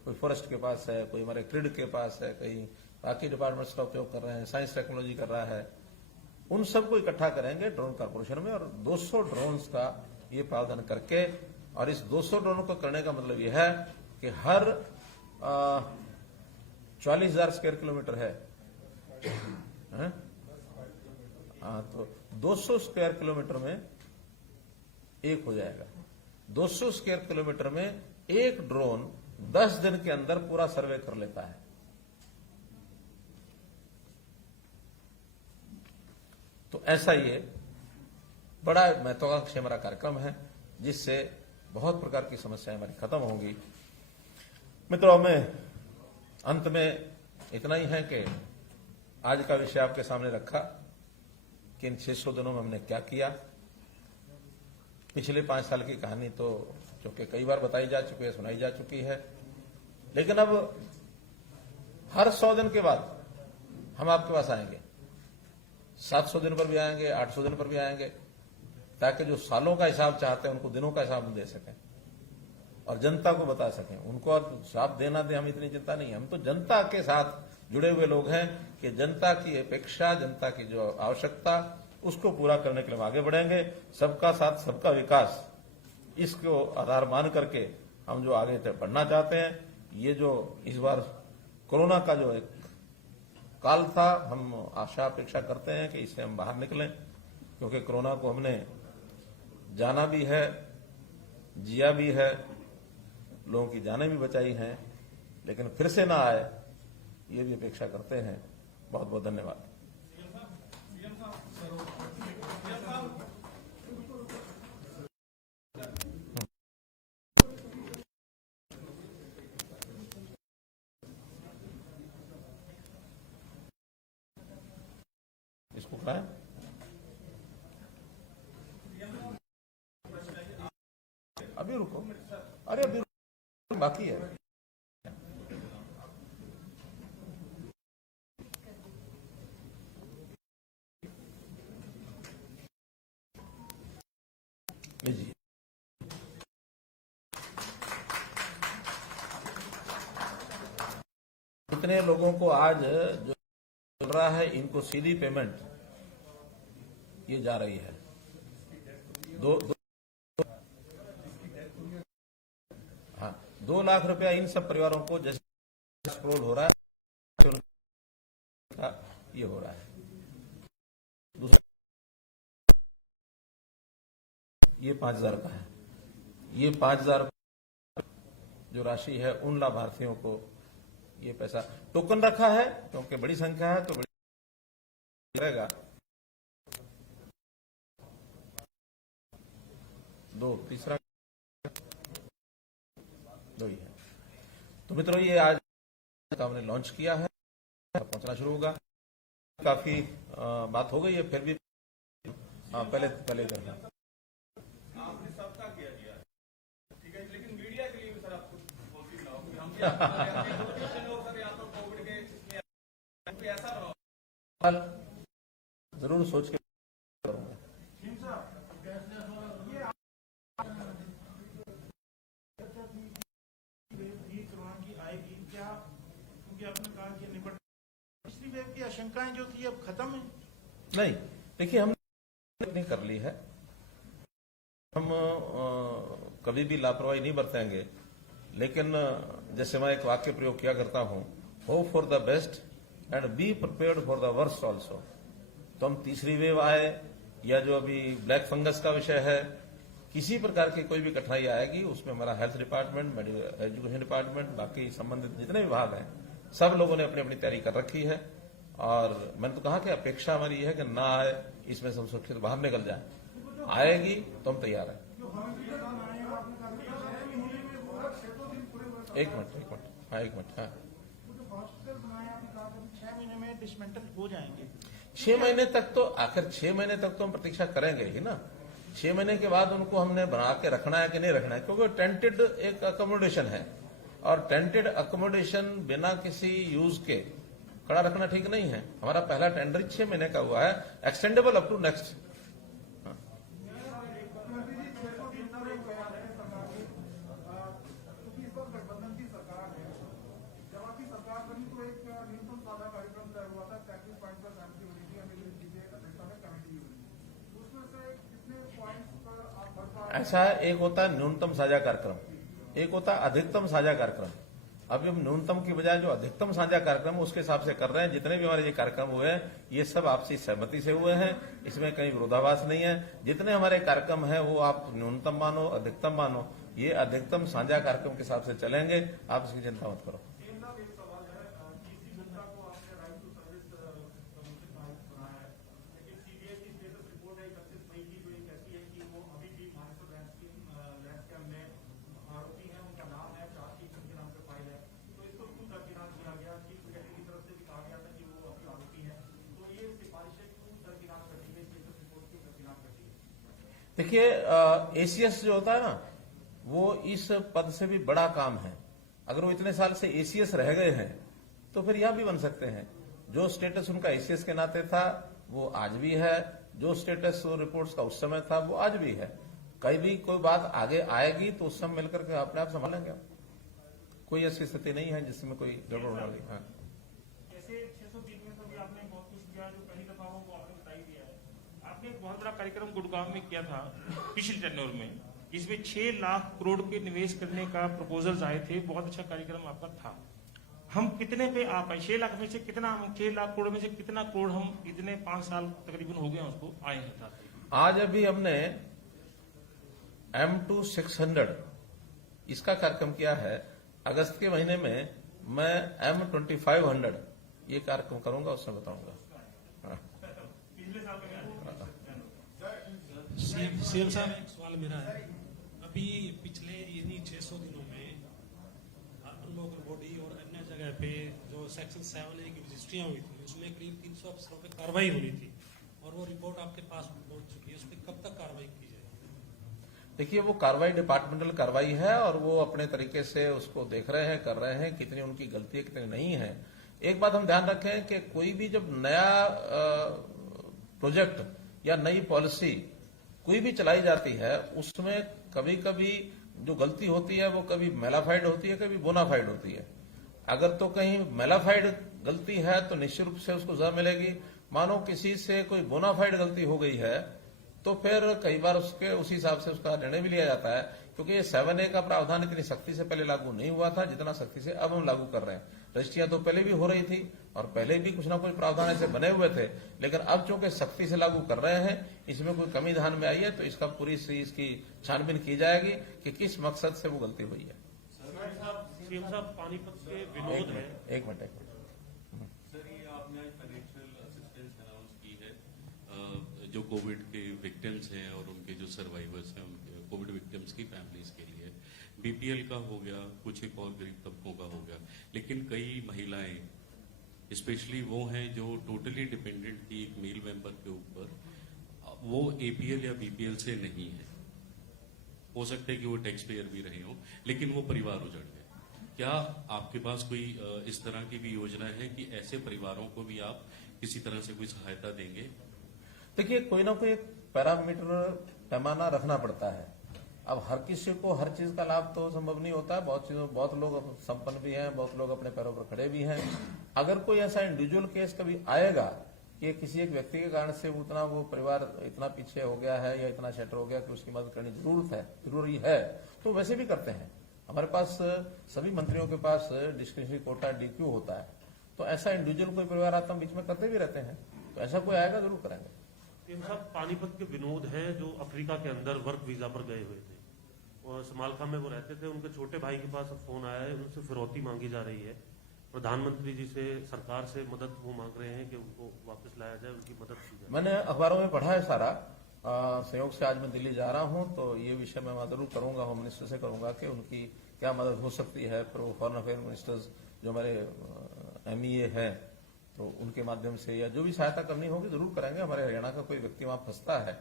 कोई फॉरेस्ट के पास है, कोई हमारे क्रिड के पास है, कहीं बाकी डिपार्टमेंट्स का उपयोग कर रहे हैं, साइंस टेक्नोलॉजी कर रहा है। उन सबको इकट्ठा करेंगे ड्रोन कॉर्पोरेशन में और 200 ड्रोन्स का ये प्रावधान करके, और इस 200 ड्रोन को करने का मतलब यह है कि हर 40,000 स्क्वायर किलोमीटर है, तो 200 स्क्वायर किलोमीटर में एक हो जाएगा। 200 स्क्वायर किलोमीटर में एक ड्रोन 10 दिन के अंदर पूरा सर्वे कर लेता है। तो ऐसा ये बड़ा महत्वाकांक्षी हमारा कार्यक्रम है, जिससे बहुत प्रकार की समस्याएं हमारी खत्म होंगी। मित्रों, में अंत में इतना ही है कि आज का विषय आपके सामने रखा कि इन 600 दिनों में हमने क्या किया। पिछले 5 साल की कहानी तो चूंकि कई बार बताई जा चुकी है, सुनाई जा चुकी है, लेकिन अब हर 100 दिन के बाद हम आपके पास आएंगे, 700 दिन पर भी आएंगे, 800 दिन पर भी आएंगे, ताकि जो सालों का हिसाब चाहते हैं उनको दिनों का हिसाब दे सकें और जनता को बता सकें। उनको और हिसाब देना दे, हम इतनी चिंता नहीं है। हम तो जनता के साथ जुड़े हुए लोग हैं कि जनता की अपेक्षा, जनता की जो आवश्यकता, उसको पूरा करने के लिए हम आगे बढ़ेंगे। सबका साथ सबका विकास, इसको आधार मान करके हम जो आगे बढ़ना चाहते हैं। ये जो इस बार कोरोना का जो एक काल था, हम आशा अपेक्षा करते हैं कि इससे हम बाहर निकलें, क्योंकि कोरोना को हमने जाना भी है, जिया भी है, लोगों की जानें भी बचाई हैं, लेकिन फिर से ना आए, ये भी अपेक्षा करते हैं। बहुत बहुत धन्यवाद। इसको कराएं। अभी रुको, अरे अभी बाकी है। जी, इतने लोगों को आज जो चल रहा है, इनको सीधी पेमेंट ये जा रही है। हाँ, 2 लाख रुपया इन सब परिवारों को जैसे स्क्रोल हो रहा है, ये हो रहा है। ये 5,000 का है। ये 5,000 जो राशि है, उन लाभार्थियों को ये पैसा टोकन रखा है, क्योंकि बड़ी संख्या है तो बड़ी रहेगा। 2 तीसरा 2 ही है। तो मित्रों, ये आज हमने लॉन्च किया है, पहुंचना शुरू होगा। काफी बात हो गई है, फिर भी पहले करना। आपने सबका किया गया, ठीक है, लेकिन मीडिया के लिए भी सर आप कुछ बोलती ना हो कि हम क्या लोग सर यहाँ तो कोविड के इसमें ऐसा बनाओ, जरूर सोच के करूंगा। आएगी क्या, क्योंकि आपने कहा कि निपट पिछली वेव की आशंकाएं जो थी अब खत्म है? नहीं, देखिए, हमने कर ली है। हम कभी भी लापरवाही नहीं बरतेंगे, लेकिन जैसे मैं एक वाक्य प्रयोग किया करता हूं, hope for the best and be prepared for the worst also. तो हम तीसरी वेव आए या जो अभी ब्लैक फंगस का विषय है, किसी प्रकार की कोई भी कठिनाई आएगी, उसमें हमारा हेल्थ डिपार्टमेंट, एजुकेशन डिपार्टमेंट, बाकी संबंधित जितने विभाग हैं, सब लोगों ने अपनी अपनी तैयारी कर रखी है। और मैंने तो कहा कि अपेक्षा हमारी है कि ना आए, इसमें से हम सुरक्षित बाहर निकल जाए। आएगी तो हम तैयार हैं। एक मिनट, हाँ। 6 महीने में डिसमेंटल हो जाएंगे। 6 महीने तक तो आखिर 6 महीने तक तो हम प्रतीक्षा करेंगे ही ना। 6 महीने के बाद उनको हमने बना के रखना है कि नहीं रखना है, क्योंकि टेंटेड एक अकोमोडेशन है और टेंटेड अकोमोडेशन बिना किसी यूज के खड़ा रखना ठीक नहीं है। हमारा पहला टेंडर 6 महीने का हुआ है, एक्सटेंडेबल अप टू नेक्स्ट। ऐसा एक होता है न्यूनतम साझा कार्यक्रम, एक होता है अधिकतम साझा कार्यक्रम। अभी हम न्यूनतम की बजाय जो अधिकतम साझा कार्यक्रम है उसके हिसाब से कर रहे हैं। जितने भी हमारे ये कार्यक्रम हुए हैं ये सब आपसी सहमति से हुए हैं, इसमें कहीं विरोधाभास नहीं है। जितने हमारे कार्यक्रम है वो आप न्यूनतम मानो अधिकतम मानो, ये अधिकतम साझा कार्यक्रम के हिसाब से चलेंगे, आप इसकी चिंता मत करो। देखिए एसीएस जो होता है ना वो इस पद से भी बड़ा काम है। अगर वो इतने साल से एसीएस रह गए हैं तो फिर यह भी बन सकते हैं। जो स्टेटस उनका एसीएस के नाते था वो आज भी है, जो स्टेटस रिपोर्ट्स का उस समय था वो आज भी है। कहीं भी कोई बात आगे आएगी तो उस समय मिलकर के अपने आप संभालेंगे। कोई ऐसी स्थिति नहीं है जिसमें कोई गड़बड़ होने वाली है। जैसे 603 में तो भी आपने बहुत कुछ किया, जो पहली दफा वो आपने बताई दिया है। आपने एक बहुत बड़ा कार्यक्रम गुड़गांव में किया था पिछले टेन्योर में, जिसमें 6 लाख करोड़ के निवेश करने का प्रपोजल्स आए थे। बहुत अच्छा कार्यक्रम आपका था। हम कितने पे आ पाए? 6 लाख में से कितना, 6 लाख करोड़ में से कितना करोड़ हम इतने 5 साल तकरीबन हो गए उसको आए हैं? आज अभी हमने M2 600 इसका कार्यक्रम किया है। अगस्त के महीने में मैं M2500 ये कार्यक्रम करूंगा, उसमें बताऊंगा। सीएम साहब एक सवाल मेरा है। अभी पिछले इन्हीं 600 दिनों में लोकल बॉडी और अन्य जगह पे जो सेक्शन 7A की रजिस्ट्रियां हुई थी उसमें करीब 300 अफसरों पे कार्रवाई होनी थी और वो रिपोर्ट आपके पास पहुंच चुकी है। उस पर कब तक कार्रवाई की जाएगी? देखिए वो कार्रवाई डिपार्टमेंटल कार्रवाई है और वो अपने तरीके से उसको देख रहे हैं, कर रहे हैं, कितनी उनकी गलती है कितनी नहीं है। एक बात हम ध्यान रखें कि कोई भी जब नया प्रोजेक्ट या नई पॉलिसी कोई भी चलाई जाती है उसमें कभी कभी जो गलती होती है वो कभी मेलाफाइड होती है, कभी बोनाफाइड होती है। अगर तो कहीं मेलाफाइड गलती है तो निश्चित रूप से उसको सजा मिलेगी। मानो किसी से कोई बोनाफाइड गलती हो गई है तो फिर कई बार उसके उसी हिसाब से उसका निर्णय भी लिया जाता है, क्योंकि ये 7A का प्रावधान इतनी सख्ती से पहले लागू नहीं हुआ था जितना सख्ती से अब हम लागू कर रहे हैं। रजिस्ट्रियां तो पहले भी हो रही थी और पहले भी कुछ ना कुछ प्रावधान ऐसे बने हुए थे, लेकिन अब चूंकि सख्ती से लागू कर रहे हैं, इसमें कोई कमी ध्यान में आई है तो इसका पूरी इसकी छानबीन की जाएगी कि किस मकसद से वो गलती हुई है। सीएम साहब पानीपत के विनोद है। एक मिनट सर, ये आपने फाइनेंशियल असिस्टेंस अनाउंस की है जो कोविड के विक्टिम्स हैं और उनके जो सर्वाइवर्स हैं, उनके कोविड विक्टिम्स की फैमिलीज के लिए। बीपीएल का हो गया, कुछ एक और गरीब तबकों का हो गया, लेकिन कई महिलाएं स्पेशली वो हैं जो टोटली डिपेंडेंट थी एक मेल मेंबर के ऊपर, वो एपीएल या बीपीएल से नहीं है। हो सकता है कि वो टैक्स पेयर भी रहे हों, लेकिन वो परिवार उजड़ गए। क्या आपके पास कोई इस तरह की भी योजना है कि ऐसे परिवारों को भी आप किसी तरह से कोई सहायता देंगे? देखिए कोई ना कोई पैरामीटर पैमाना रखना पड़ता है। अब हर किसी को हर चीज का लाभ तो संभव नहीं होता है। बहुत लोग संपन्न भी हैं, बहुत लोग अपने पैरों पर खड़े भी हैं। अगर कोई ऐसा इंडिविजुअल केस कभी आएगा कि किसी एक व्यक्ति के कारण से उतना वो परिवार इतना पीछे हो गया है या इतना शटर हो गया कि उसकी मदद करनी जरूरी है तो वैसे भी करते हैं। हमारे पास सभी मंत्रियों के पास डिस्क्रिशनरी कोटा डीक्यू होता है, तो ऐसा इंडिविजुअल कोई परिवार आता हम बीच में करते भी रहते हैं, तो ऐसा कोई आएगा जरूर करेंगे। सीएम साहब पानीपत के विनोद हैं जो अफ्रीका के अंदर वर्क वीजा पर गए हुए थे और समालखा में वो रहते थे। उनके छोटे भाई के पास फोन आया है, उनसे फिरौती मांगी जा रही है। प्रधानमंत्री जी से, सरकार से मदद वो मांग रहे हैं कि उनको वापस लाया जाए, उनकी मदद की जाए। मैंने अखबारों में पढ़ा है सारा। संयोग से आज मैं दिल्ली जा रहा हूं तो ये विषय मैं वहां जरूर करूंगा, होम मिनिस्टर से करूंगा कि उनकी क्या मदद हो सकती है। फिर वो फॉरेन अफेयर मिनिस्टर्स जो हमारे MEA है तो उनके माध्यम से या जो भी सहायता करनी होगी जरूर करेंगे। हमारे हरियाणा का कोई व्यक्ति वहां फंसता है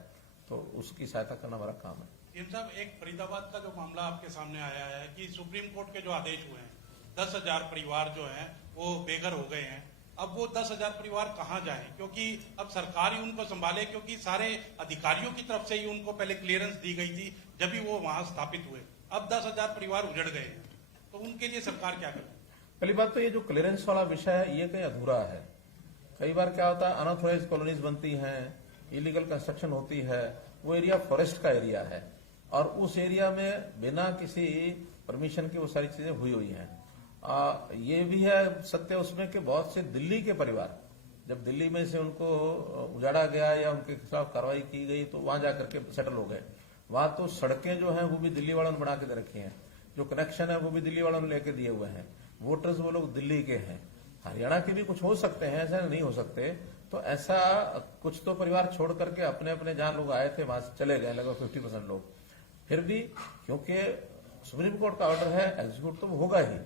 तो उसकी सहायता करना हमारा काम है। सीएम साहब, एक फरीदाबाद का जो मामला आपके सामने आया है कि सुप्रीम कोर्ट के जो आदेश हुए हैं, 10,000 परिवार जो हैं वो बेघर हो गए हैं। अब वो 10,000 परिवार कहाँ जाएं, क्योंकि अब सरकार ही उनको संभाले, क्योंकि सारे अधिकारियों की तरफ से ही उनको पहले क्लियरेंस दी गई थी जब भी वो वहां स्थापित हुए। अब 10,000 परिवार उजड़ गए हैं, तो उनके लिए सरकार क्या करे? पहली बात तो ये जो क्लियरेंस वाला विषय है ये कहीं अधूरा है। कई बार क्या होता है, अनऑथोराइज कॉलोनीज बनती हैं, इलीगल कंस्ट्रक्शन होती है, वो एरिया फॉरेस्ट का एरिया है और उस एरिया में बिना किसी परमिशन के वो सारी चीजें हुई हैं। ये भी है सत्य उसमें कि बहुत से दिल्ली के परिवार जब दिल्ली में से उनको उजाड़ा गया या उनके खिलाफ कार्रवाई की गई तो वहां जाकर के सेटल हो गए। वहां तो सड़कें जो हैं वो भी दिल्ली वालों ने बना के दे रखी हैं, जो कनेक्शन है वो भी दिल्ली वालों ने लेके दिए हुए हैं, वोटर्स वो लोग दिल्ली के हैं। हरियाणा के भी कुछ हो सकते हैं, ऐसा नहीं हो सकते। तो ऐसा कुछ तो परिवार छोड़ करके अपने अपने जहां लोग आए थे वहां से चले गए, लगभग 50% लोग। फिर भी क्योंकि सुप्रीम कोर्ट का ऑर्डर है, एग्जीक्यूट तो होगा ही,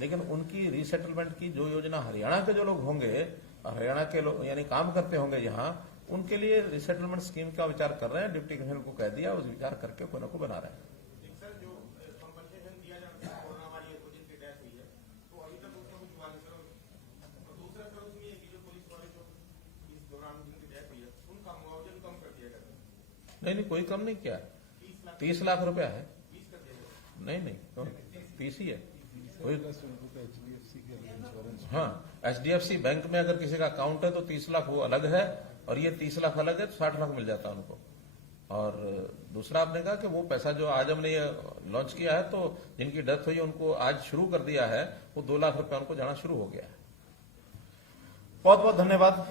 लेकिन उनकी रीसेटलमेंट की जो योजना हरियाणा के जो लोग होंगे, हरियाणा के लोग यानी काम करते होंगे यहाँ, उनके लिए रीसेटलमेंट स्कीम का विचार कर रहे हैं। डिप्टी कमिश्नर को कह दिया, उस विचार करके कोई ना कोई बना रहे हैं। सर, जो कंपनसेशन दिया जाना है कोरोना वाली को जिनकी डेथ हुई है, तो अभी तक उसका कुछ हुआ नहीं सर। और दूसरा सर उसमें ये कि जो पुलिस वाले जो इस दौरान जिनकी डेथ हुई है उनका मुआवजा कम कर दिया गया। नहीं, कोई कम नहीं किया, 30 लाख रुपया है। 20 कर दिया गया। नहीं 30 ही है कोई। हाँ, HDFC बैंक में अगर किसी का अकाउंट है तो 30 लाख वो अलग है और ये 30 लाख अलग है, तो 60 लाख मिल जाता है उनको। और दूसरा आपने कहा कि वो पैसा जो आज हमने ये लॉन्च किया है तो जिनकी डेथ हुई है उनको आज शुरू कर दिया है, वो 2 लाख रुपया उनको जाना शुरू हो गया है। बहुत बहुत धन्यवाद।